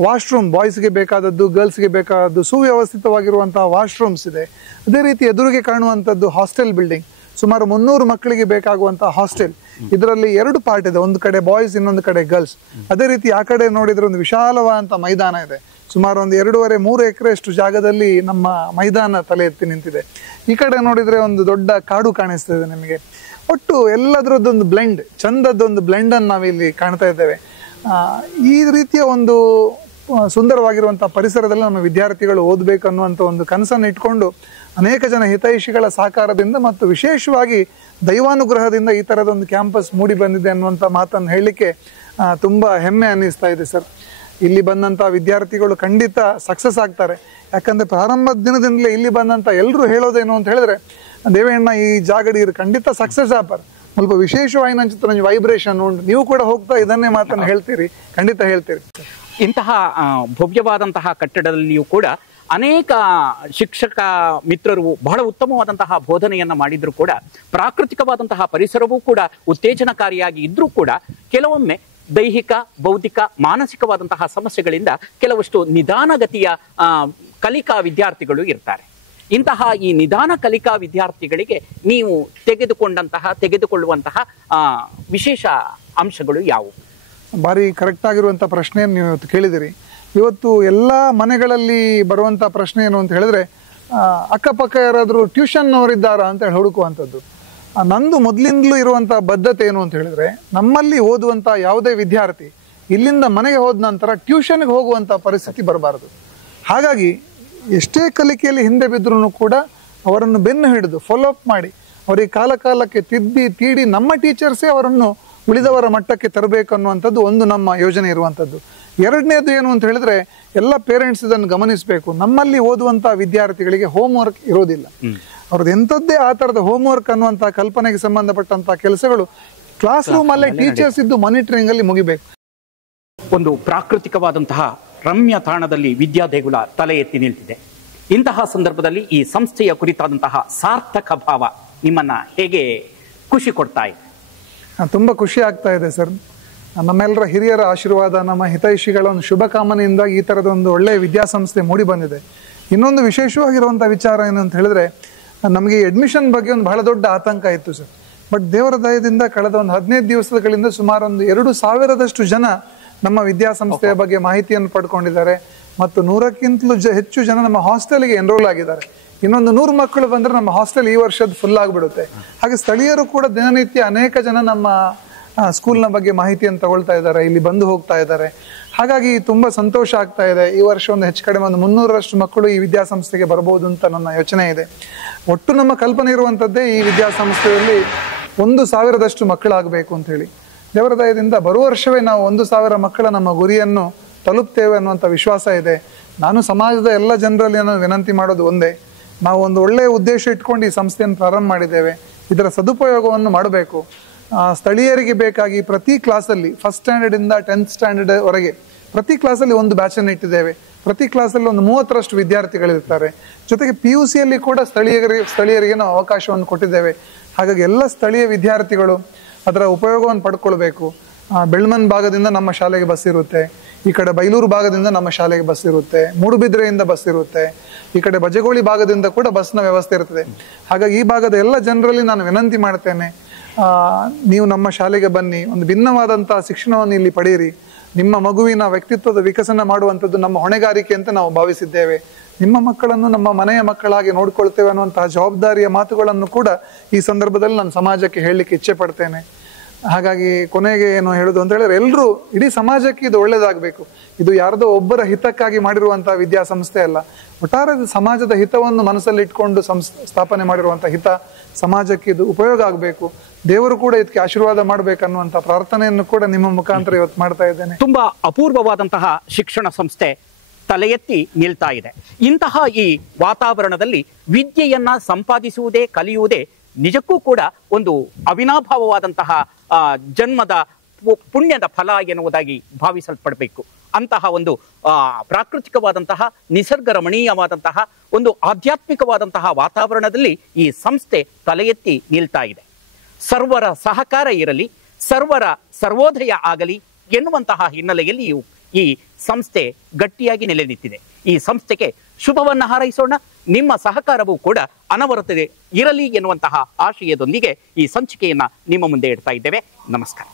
ವಾಶ್ರೂಮ್, ಬಾಯ್ಸ್ಗೆ ಬೇಕಾದದ್ದು, ಗರ್ಲ್ಸ್ಗೆ ಬೇಕಾದದ್ದು, ಸುವ್ಯವಸ್ಥಿತವಾಗಿರುವಂತಹ ವಾಶ್ರೂಮ್ಸ್ ಇದೆ. ಅದೇ ರೀತಿ ಎದುರಿಗೆ ಕಾಣುವಂಥದ್ದು ಹಾಸ್ಟೆಲ್ ಬಿಲ್ಡಿಂಗ್, ಸುಮಾರು 300 ಮಕ್ಕಳಿಗೆ ಬೇಕಾಗುವಂತಹ ಹಾಸ್ಟೆಲ್. ಇದರಲ್ಲಿ 2 ಪಾರ್ಟ್ ಇದೆ, ಒಂದು ಕಡೆ ಬಾಯ್ಸ್, ಇನ್ನೊಂದು ಕಡೆ ಗರ್ಲ್ಸ್. ಅದೇ ರೀತಿ ಆ ಕಡೆ ನೋಡಿದ್ರೆ ಒಂದು ವಿಶಾಲವಾದಂಥ ಮೈದಾನ ಇದೆ. ಸುಮಾರು ಒಂದು 2.5-3 ಎಕರೆಷ್ಟು ಜಾಗದಲ್ಲಿ ನಮ್ಮ ಮೈದಾನ ತಲೆ ಎತ್ತಿ ನಿಂತಿದೆ. ಈ ಕಡೆ ನೋಡಿದ್ರೆ ಒಂದು ದೊಡ್ಡ ಕಾಡು ಕಾಣಿಸ್ತದೆ ನಿಮಗೆ. ಒಟ್ಟು ಎಲ್ಲದರದ್ದೊಂದು ಬ್ಲೆಂಡ್, ಚಂದದ್ದೊಂದು ಬ್ಲೆಂಡ್ ಅನ್ನು ನಾವಿಲ್ಲಿ ಕಾಣ್ತಾ ಇದ್ದೇವೆ. ಈ ರೀತಿಯ ಒಂದು ಸುಂದರವಾಗಿರುವಂತಹ ಪರಿಸರದಲ್ಲಿ ನಮ್ಮ ವಿದ್ಯಾರ್ಥಿಗಳು ಓದಬೇಕು ಅನ್ನುವಂಥ ಒಂದು ಕನಸನ್ನು ಇಟ್ಕೊಂಡು ಅನೇಕ ಜನ ಹಿತೈಷಿಗಳ ಸಹಕಾರದಿಂದ ಮತ್ತು ವಿಶೇಷವಾಗಿ ದೈವಾನುಗ್ರಹದಿಂದ ಈ ಥರದ ಒಂದು ಕ್ಯಾಂಪಸ್ ಮೂಡಿ ಬಂದಿದೆ ಅನ್ನುವಂಥ ಮಾತನ್ನು ಹೇಳಲಿಕ್ಕೆ ತುಂಬ ಹೆಮ್ಮೆ ಅನ್ನಿಸ್ತಾ ಇದೆ ಸರ್. ಇಲ್ಲಿ ಬಂದಂಥ ವಿದ್ಯಾರ್ಥಿಗಳು ಖಂಡಿತ ಸಕ್ಸಸ್ ಆಗ್ತಾರೆ. ಯಾಕಂದರೆ ಪ್ರಾರಂಭದ ದಿನದಿಂದಲೇ ಇಲ್ಲಿ ಬಂದಂಥ ಎಲ್ಲರೂ ಹೇಳೋದೇನು ಅಂತ ಹೇಳಿದ್ರೆ, ದೇವಣ್ಣ ಈ ಜಾಗಡಿ ಖಂಡಿತ ಸಕ್ಸಸ್ ಆಪರ್, ಸ್ವಲ್ಪ ವಿಶೇಷವಾಗಿ ನನ್ನ ಚಿತ್ರ ವೈಬ್ರೇಷನ್ ಉಂಟು. ನೀವು ಕೂಡ ಹೋಗ್ತಾ ಇದನ್ನೇ ಮಾತನ್ನು ಹೇಳ್ತೀರಿ, ಖಂಡಿತ ಹೇಳ್ತೀರಿ. ಇಂತಹ ಭವ್ಯವಾದಂತಹ ಕಟ್ಟಡದಲ್ಲಿಯೂ ಕೂಡ ಅನೇಕ ಶಿಕ್ಷಕ ಮಿತ್ರರು ಬಹಳ ಉತ್ತಮವಾದಂತಹ ಬೋಧನೆಯನ್ನು ಮಾಡಿದ್ರು ಕೂಡ ಪ್ರಾಕೃತಿಕವಾದಂತಹ ಪರಿಸರವೂ ಕೂಡ ಉತ್ತೇಜನಕಾರಿಯಾಗಿ ಇದ್ರೂ ಕೂಡ ಕೆಲವೊಮ್ಮೆ ದೈಹಿಕ, ಬೌದ್ಧಿಕ, ಮಾನಸಿಕವಾದಂತಹ ಸಮಸ್ಯೆಗಳಿಂದ ಕೆಲವಷ್ಟು ನಿಧಾನಗತಿಯ ಕಲಿಕಾ ವಿದ್ಯಾರ್ಥಿಗಳು ಇರ್ತಾರೆ. ಇಂತಹ ಈ ನಿಧಾನ ಕಲಿಕಾ ವಿದ್ಯಾರ್ಥಿಗಳಿಗೆ ನೀವು ತೆಗೆದುಕೊಳ್ಳುವಂತಹ ವಿಶೇಷ ಅಂಶಗಳು ಯಾವುವು? ಭಾರಿ ಕರೆಕ್ಟ್ ಆಗಿರುವಂಥ ಪ್ರಶ್ನೆಯನ್ನು ನೀವು ಇವತ್ತು ಕೇಳಿದಿರಿ. ಇವತ್ತು ಎಲ್ಲ ಮನೆಗಳಲ್ಲಿ ಬರುವಂಥ ಪ್ರಶ್ನೆ ಏನು ಅಂತ ಹೇಳಿದ್ರೆ, ಅಕ್ಕಪಕ್ಕ ಯಾರಾದರೂ ಟ್ಯೂಷನ್ನವರಿದ್ದಾರಾ ಅಂತ ಹೇಳಿ ಹುಡುಕುವಂಥದ್ದು. ನಂದು ಮೊದಲಿಂದಲೂ ಇರುವಂಥ ಬದ್ಧತೆ ಏನು ಅಂತ ಹೇಳಿದ್ರೆ, ನಮ್ಮಲ್ಲಿ ಓದುವಂಥ ಯಾವುದೇ ವಿದ್ಯಾರ್ಥಿ ಇಲ್ಲಿಂದ ಮನೆಗೆ ಹೋದ ನಂತರ ಟ್ಯೂಷನ್ಗೆ ಹೋಗುವಂಥ ಪರಿಸ್ಥಿತಿ ಬರಬಾರದು. ಹಾಗಾಗಿ ಎಷ್ಟೇ ಕಲಿಕೆಯಲ್ಲಿ ಹಿಂದೆ ಬಿದ್ದರೂ ಕೂಡ ಅವರನ್ನು ಬೆನ್ನು ಹಿಡಿದು ಫಾಲೋಅಪ್ ಮಾಡಿ ಅವರಿಗೆ ಕಾಲಕ್ಕೆ ತೀಡಿ ನಮ್ಮ ಟೀಚರ್ಸೇ ಅವರನ್ನು ಉಳಿದವರ ಮಟ್ಟಕ್ಕೆ ತರಬೇಕು ಅನ್ನುವಂಥದ್ದು ಒಂದು ನಮ್ಮ ಯೋಜನೆ ಇರುವಂಥದ್ದು. ಎರಡನೇದು ಏನು ಅಂತ ಹೇಳಿದ್ರೆ, ಎಲ್ಲ ಪೇರೆಂಟ್ಸ್ ಇದನ್ನು ಗಮನಿಸಬೇಕು. ನಮ್ಮಲ್ಲಿ ಓದುವಂಥ ವಿದ್ಯಾರ್ಥಿಗಳಿಗೆ ಹೋಮ್ ವರ್ಕ್ ಇರೋದಿಲ್ಲ. ಅವ್ರದ್ದು ಎಂಥದ್ದೇ ಆ ಥರದ ಹೋಮ್ ವರ್ಕ್ ಅನ್ನುವಂಥ ಕಲ್ಪನೆಗೆ ಸಂಬಂಧಪಟ್ಟಂಥ ಕೆಲಸಗಳು ಕ್ಲಾಸ್ ರೂಮಲ್ಲೇ ಟೀಚರ್ಸ್ ಇದ್ದು ಮಾನಿಟರಿಂಗ್ ಅಲ್ಲಿ ಮುಗಿಬೇಕು. ಒಂದು ಪ್ರಾಕೃತಿಕವಾದಂತಹ ರಮ್ಯ ತಾಣದಲ್ಲಿ ವಿದ್ಯಾದೇಗುಲ ತಲೆ ಎತ್ತಿ ನಿಲ್ತಿದೆ. ಇಂತಹ ಸಂದರ್ಭದಲ್ಲಿ ಈ ಸಂಸ್ಥೆಯ ಕುರಿತಾದಂತಹ ಸಾರ್ಥಕ ಭಾವ ನಿಮ್ಮನ್ನ ಹೇಗೆ ಖುಷಿ ಕೊಡ್ತಾ ಇದೆ? ತುಂಬ ಖುಷಿ ಆಗ್ತಾ ಇದೆ ಸರ್. ನಮ್ಮೆಲ್ಲರ ಹಿರಿಯರ ಆಶೀರ್ವಾದ, ನಮ್ಮ ಹಿತೈಷಿಗಳ ಒಂದು ಶುಭ ಕಾಮನೆಯಿಂದ ಈ ಥರದ ಒಂದು ಒಳ್ಳೆಯ ವಿದ್ಯಾಸಂಸ್ಥೆ ಮೂಡಿ ಬಂದಿದೆ. ಇನ್ನೊಂದು ವಿಶೇಷವಾಗಿರುವಂಥ ವಿಚಾರ ಏನು ಅಂತ ಹೇಳಿದ್ರೆ, ನಮಗೆ ಅಡ್ಮಿಷನ್ ಬಗ್ಗೆ ಒಂದು ಬಹಳ ದೊಡ್ಡ ಆತಂಕ ಇತ್ತು ಸರ್. ಬಟ್ ದೇವರ ದಯದಿಂದ ಕಳೆದ ಒಂದು 15 ದಿವಸಗಳಿಂದ ಸುಮಾರು ಒಂದು 2,000 ಜನ ನಮ್ಮ ವಿದ್ಯಾಸಂಸ್ಥೆಯ ಬಗ್ಗೆ ಮಾಹಿತಿಯನ್ನು ಪಡ್ಕೊಂಡಿದ್ದಾರೆ. ಮತ್ತು 100ಕ್ಕಿಂತಲೂ ಹೆಚ್ಚು ಜನ ನಮ್ಮ ಹಾಸ್ಟೆಲ್ಗೆ ಎನ್ರೋಲ್ ಆಗಿದ್ದಾರೆ. ಇನ್ನೊಂದು 100 ಮಕ್ಕಳು ಬಂದರೆ ನಮ್ಮ ಹಾಸ್ಟೆಲ್ ಈ ವರ್ಷದ ಫುಲ್ ಆಗಿಬಿಡುತ್ತೆ. ಹಾಗೆ ಸ್ಥಳೀಯರು ಕೂಡ ದಿನನಿತ್ಯ ಅನೇಕ ಜನ ನಮ್ಮ ಸ್ಕೂಲ್ನ ಬಗ್ಗೆ ಮಾಹಿತಿಯನ್ನು ತಗೊಳ್ತಾ ಇದ್ದಾರೆ, ಇಲ್ಲಿ ಬಂದು ಹೋಗ್ತಾ ಇದ್ದಾರೆ. ಹಾಗಾಗಿ ತುಂಬ ಸಂತೋಷ ಆಗ್ತಾ ಇದೆ. ಈ ವರ್ಷ ಒಂದು ಹೆಚ್ಚು ಕಡಿಮೆ ಒಂದು 300ರಷ್ಟು ಮಕ್ಕಳು ಈ ವಿದ್ಯಾಸಂಸ್ಥೆಗೆ ಬರ್ಬೋದು ಅಂತ ನನ್ನ ಯೋಚನೆ ಇದೆ. ಒಟ್ಟು ನಮ್ಮ ಕಲ್ಪನೆ ಇರುವಂಥದ್ದೇ ಈ ವಿದ್ಯಾಸಂಸ್ಥೆಯಲ್ಲಿ 1,000 ಮಕ್ಕಳಾಗಬೇಕು ಅಂತ ಹೇಳಿ. ದೇವರ ದಯದಿಂದ ಬರುವ ವರ್ಷವೇ ನಾವು 1,000 ಮಕ್ಕಳ ನಮ್ಮ ಗುರಿಯನ್ನು ತಲುಪ್ತೇವೆ ಅನ್ನುವಂಥ ವಿಶ್ವಾಸ ಇದೆ. ನಾನು ಸಮಾಜದ ಎಲ್ಲ ಜನರಲ್ಲಿ ನಾನು ವಿನಂತಿ ಮಾಡೋದು ಒಂದೇ, ನಾವು ಒಂದು ಒಳ್ಳೆಯ ಉದ್ದೇಶ ಇಟ್ಕೊಂಡು ಈ ಸಂಸ್ಥೆಯನ್ನು ಪ್ರಾರಂಭ ಮಾಡಿದ್ದೇವೆ. ಇದರ ಸದುಪಯೋಗವನ್ನು ಮಾಡಬೇಕು. ಸ್ಥಳೀಯರಿಗೆ ಬೇಕಾಗಿ ಪ್ರತಿ ಕ್ಲಾಸಲ್ಲಿ 1st ಸ್ಟ್ಯಾಂಡರ್ಡಿಂದ 10th ಸ್ಟ್ಯಾಂಡರ್ಡ್ ವರೆಗೆ ಪ್ರತಿ ಕ್ಲಾಸಲ್ಲಿ ಒಂದು ಬ್ಯಾಚನ್ನು ಇಟ್ಟಿದ್ದೇವೆ. ಪ್ರತಿ ಕ್ಲಾಸಲ್ಲಿ ಒಂದು 30ರಷ್ಟು ವಿದ್ಯಾರ್ಥಿಗಳಿರ್ತಾರೆ. ಜೊತೆಗೆ PUCಯಲ್ಲಿ ಕೂಡ ಸ್ಥಳೀಯರಿಗೆ ನಾವು ಅವಕಾಶವನ್ನು ಕೊಟ್ಟಿದ್ದೇವೆ. ಹಾಗಾಗಿ ಎಲ್ಲ ಸ್ಥಳೀಯ ವಿದ್ಯಾರ್ಥಿಗಳು ಅದರ ಉಪಯೋಗವನ್ನು ಪಡ್ಕೊಳ್ಬೇಕು. ಬೆಳ್ಮನ್ ಭಾಗದಿಂದ ನಮ್ಮ ಶಾಲೆಗೆ ಬಸ್ ಇರುತ್ತೆ, ಈ ಕಡೆ ಬೈಲೂರು ಭಾಗದಿಂದ ನಮ್ಮ ಶಾಲೆಗೆ ಬಸ್ ಇರುತ್ತೆ, ಮೂಡುಬಿದ್ರೆಯಿಂದ ಬಸ್ ಇರುತ್ತೆ, ಈ ಕಡೆ ಬಜಗೋಳಿ ಭಾಗದಿಂದ ಕೂಡ ಬಸ್ನ ವ್ಯವಸ್ಥೆ ಇರ್ತದೆ. ಹಾಗಾಗಿ ಈ ಭಾಗದ ಎಲ್ಲ ಜನರಲ್ಲಿ ನಾನು ವಿನಂತಿ ಮಾಡ್ತೇನೆ, ನೀವು ನಮ್ಮ ಶಾಲೆಗೆ ಬನ್ನಿ, ಒಂದು ಭಿನ್ನವಾದಂಥ ಶಿಕ್ಷಣವನ್ನು ಇಲ್ಲಿ ಪಡೆಯಿರಿ. ನಿಮ್ಮ ಮಗುವಿನ ವ್ಯಕ್ತಿತ್ವದ ವಿಕಸನ ಮಾಡುವಂಥದ್ದು ನಮ್ಮ ಹೊಣೆಗಾರಿಕೆ ಅಂತ ನಾವು ಭಾವಿಸಿದ್ದೇವೆ. ನಿಮ್ಮ ಮಕ್ಕಳನ್ನು ನಮ್ಮ ಮನೆಯ ಮಕ್ಕಳಾಗಿ ನೋಡ್ಕೊಳ್ತೇವೆ ಅನ್ನುವಂತಹ ಜವಾಬ್ದಾರಿಯ ಮಾತುಗಳನ್ನು ಕೂಡ ಈ ಸಂದರ್ಭದಲ್ಲಿ ನಾನು ಸಮಾಜಕ್ಕೆ ಹೇಳಲಿಕ್ಕೆ ಇಚ್ಛೆ ಪಡ್ತೇನೆ. ಹಾಗಾಗಿ ಕೊನೆಗೆ ಏನು ಹೇಳುದು ಅಂತ ಹೇಳಿದ್ರೆ, ಎಲ್ಲರೂ ಇಡೀ ಸಮಾಜಕ್ಕೆ ಇದು ಒಳ್ಳೇದಾಗಬೇಕು. ಇದು ಯಾರ್ದೋ ಒಬ್ಬರ ಹಿತಕ್ಕಾಗಿ ಮಾಡಿರುವಂತಹ ವಿದ್ಯಾಸಂಸ್ಥೆ ಅಲ್ಲ, ಒಟ್ಟಾರೆ ಸಮಾಜದ ಹಿತವನ್ನು ಮನಸ್ಸಲ್ಲಿ ಇಟ್ಕೊಂಡು ಸ್ಥಾಪನೆ ಮಾಡಿರುವಂಥ ಹಿತ ಸಮಾಜಕ್ಕೆ ಇದು ಉಪಯೋಗ ಆಗಬೇಕು. ದೇವರು ಕೂಡ ಇದಕ್ಕೆ ಆಶೀರ್ವಾದ ಮಾಡಬೇಕನ್ನುವಂಥ ಪ್ರಾರ್ಥನೆಯನ್ನು ಕೂಡ ನಿಮ್ಮ ಮುಖಾಂತರ ಇವತ್ತು ಮಾಡ್ತಾ ಇದ್ದೇನೆ. ತುಂಬಾ ಅಪೂರ್ವವಾದಂತಹ ಶಿಕ್ಷಣ ಸಂಸ್ಥೆ ತಲೆ ಎತ್ತಿ ನಿಲ್ತಾ ಇದೆ. ಇಂತಹ ಈ ವಾತಾವರಣದಲ್ಲಿ ವಿದ್ಯೆಯನ್ನ ಸಂಪಾದಿಸುವುದೇ, ಕಲಿಯುವುದೇ ನಿಜಕ್ಕೂ ಕೂಡ ಒಂದು ಅವಿನಾಭಾವವಾದಂತಹ ಜನ್ಮದ ಪುಣ್ಯದ ಫಲ ಎನ್ನುವುದಾಗಿ ಭಾವಿಸಲ್ಪಡಬೇಕು. ಅಂತಹ ಒಂದು ಪ್ರಾಕೃತಿಕವಾದಂತಹ ನಿಸರ್ಗ ರಮಣೀಯವಾದಂತಹ ಒಂದು ಆಧ್ಯಾತ್ಮಿಕವಾದಂತಹ ವಾತಾವರಣದಲ್ಲಿ ಈ ಸಂಸ್ಥೆ ತಲೆ ಎತ್ತಿ ನಿಲ್ತಾ ಇದೆ. ಸರ್ವರ ಸಹಕಾರ ಇರಲಿ, ಸರ್ವರ ಸರ್ವೋದಯ ಆಗಲಿ ಎನ್ನುವಂತಹ ಹಿನ್ನೆಲೆಯಲ್ಲಿ ಈ ಸಂಸ್ಥೆ ಗಟ್ಟಿಯಾಗಿ ನೆಲೆ ನಿಂತಿದೆ. ಈ ಸಂಸ್ಥೆಗೆ ಶುಭವನ್ನು ಹಾರೈಸೋಣ. ನಿಮ್ಮ ಸಹಕಾರವೂ ಕೂಡ ಅನವರತೆ ಇರಲಿ ಎನ್ನುವಂತಹ ಆಶಯದೊಂದಿಗೆ ಈ ಸಂಚಿಕೆಯನ್ನ ನಿಮ್ಮ ಮುಂದೆ ಇಡ್ತಾ ಇದ್ದೇವೆ. ನಮಸ್ಕಾರ.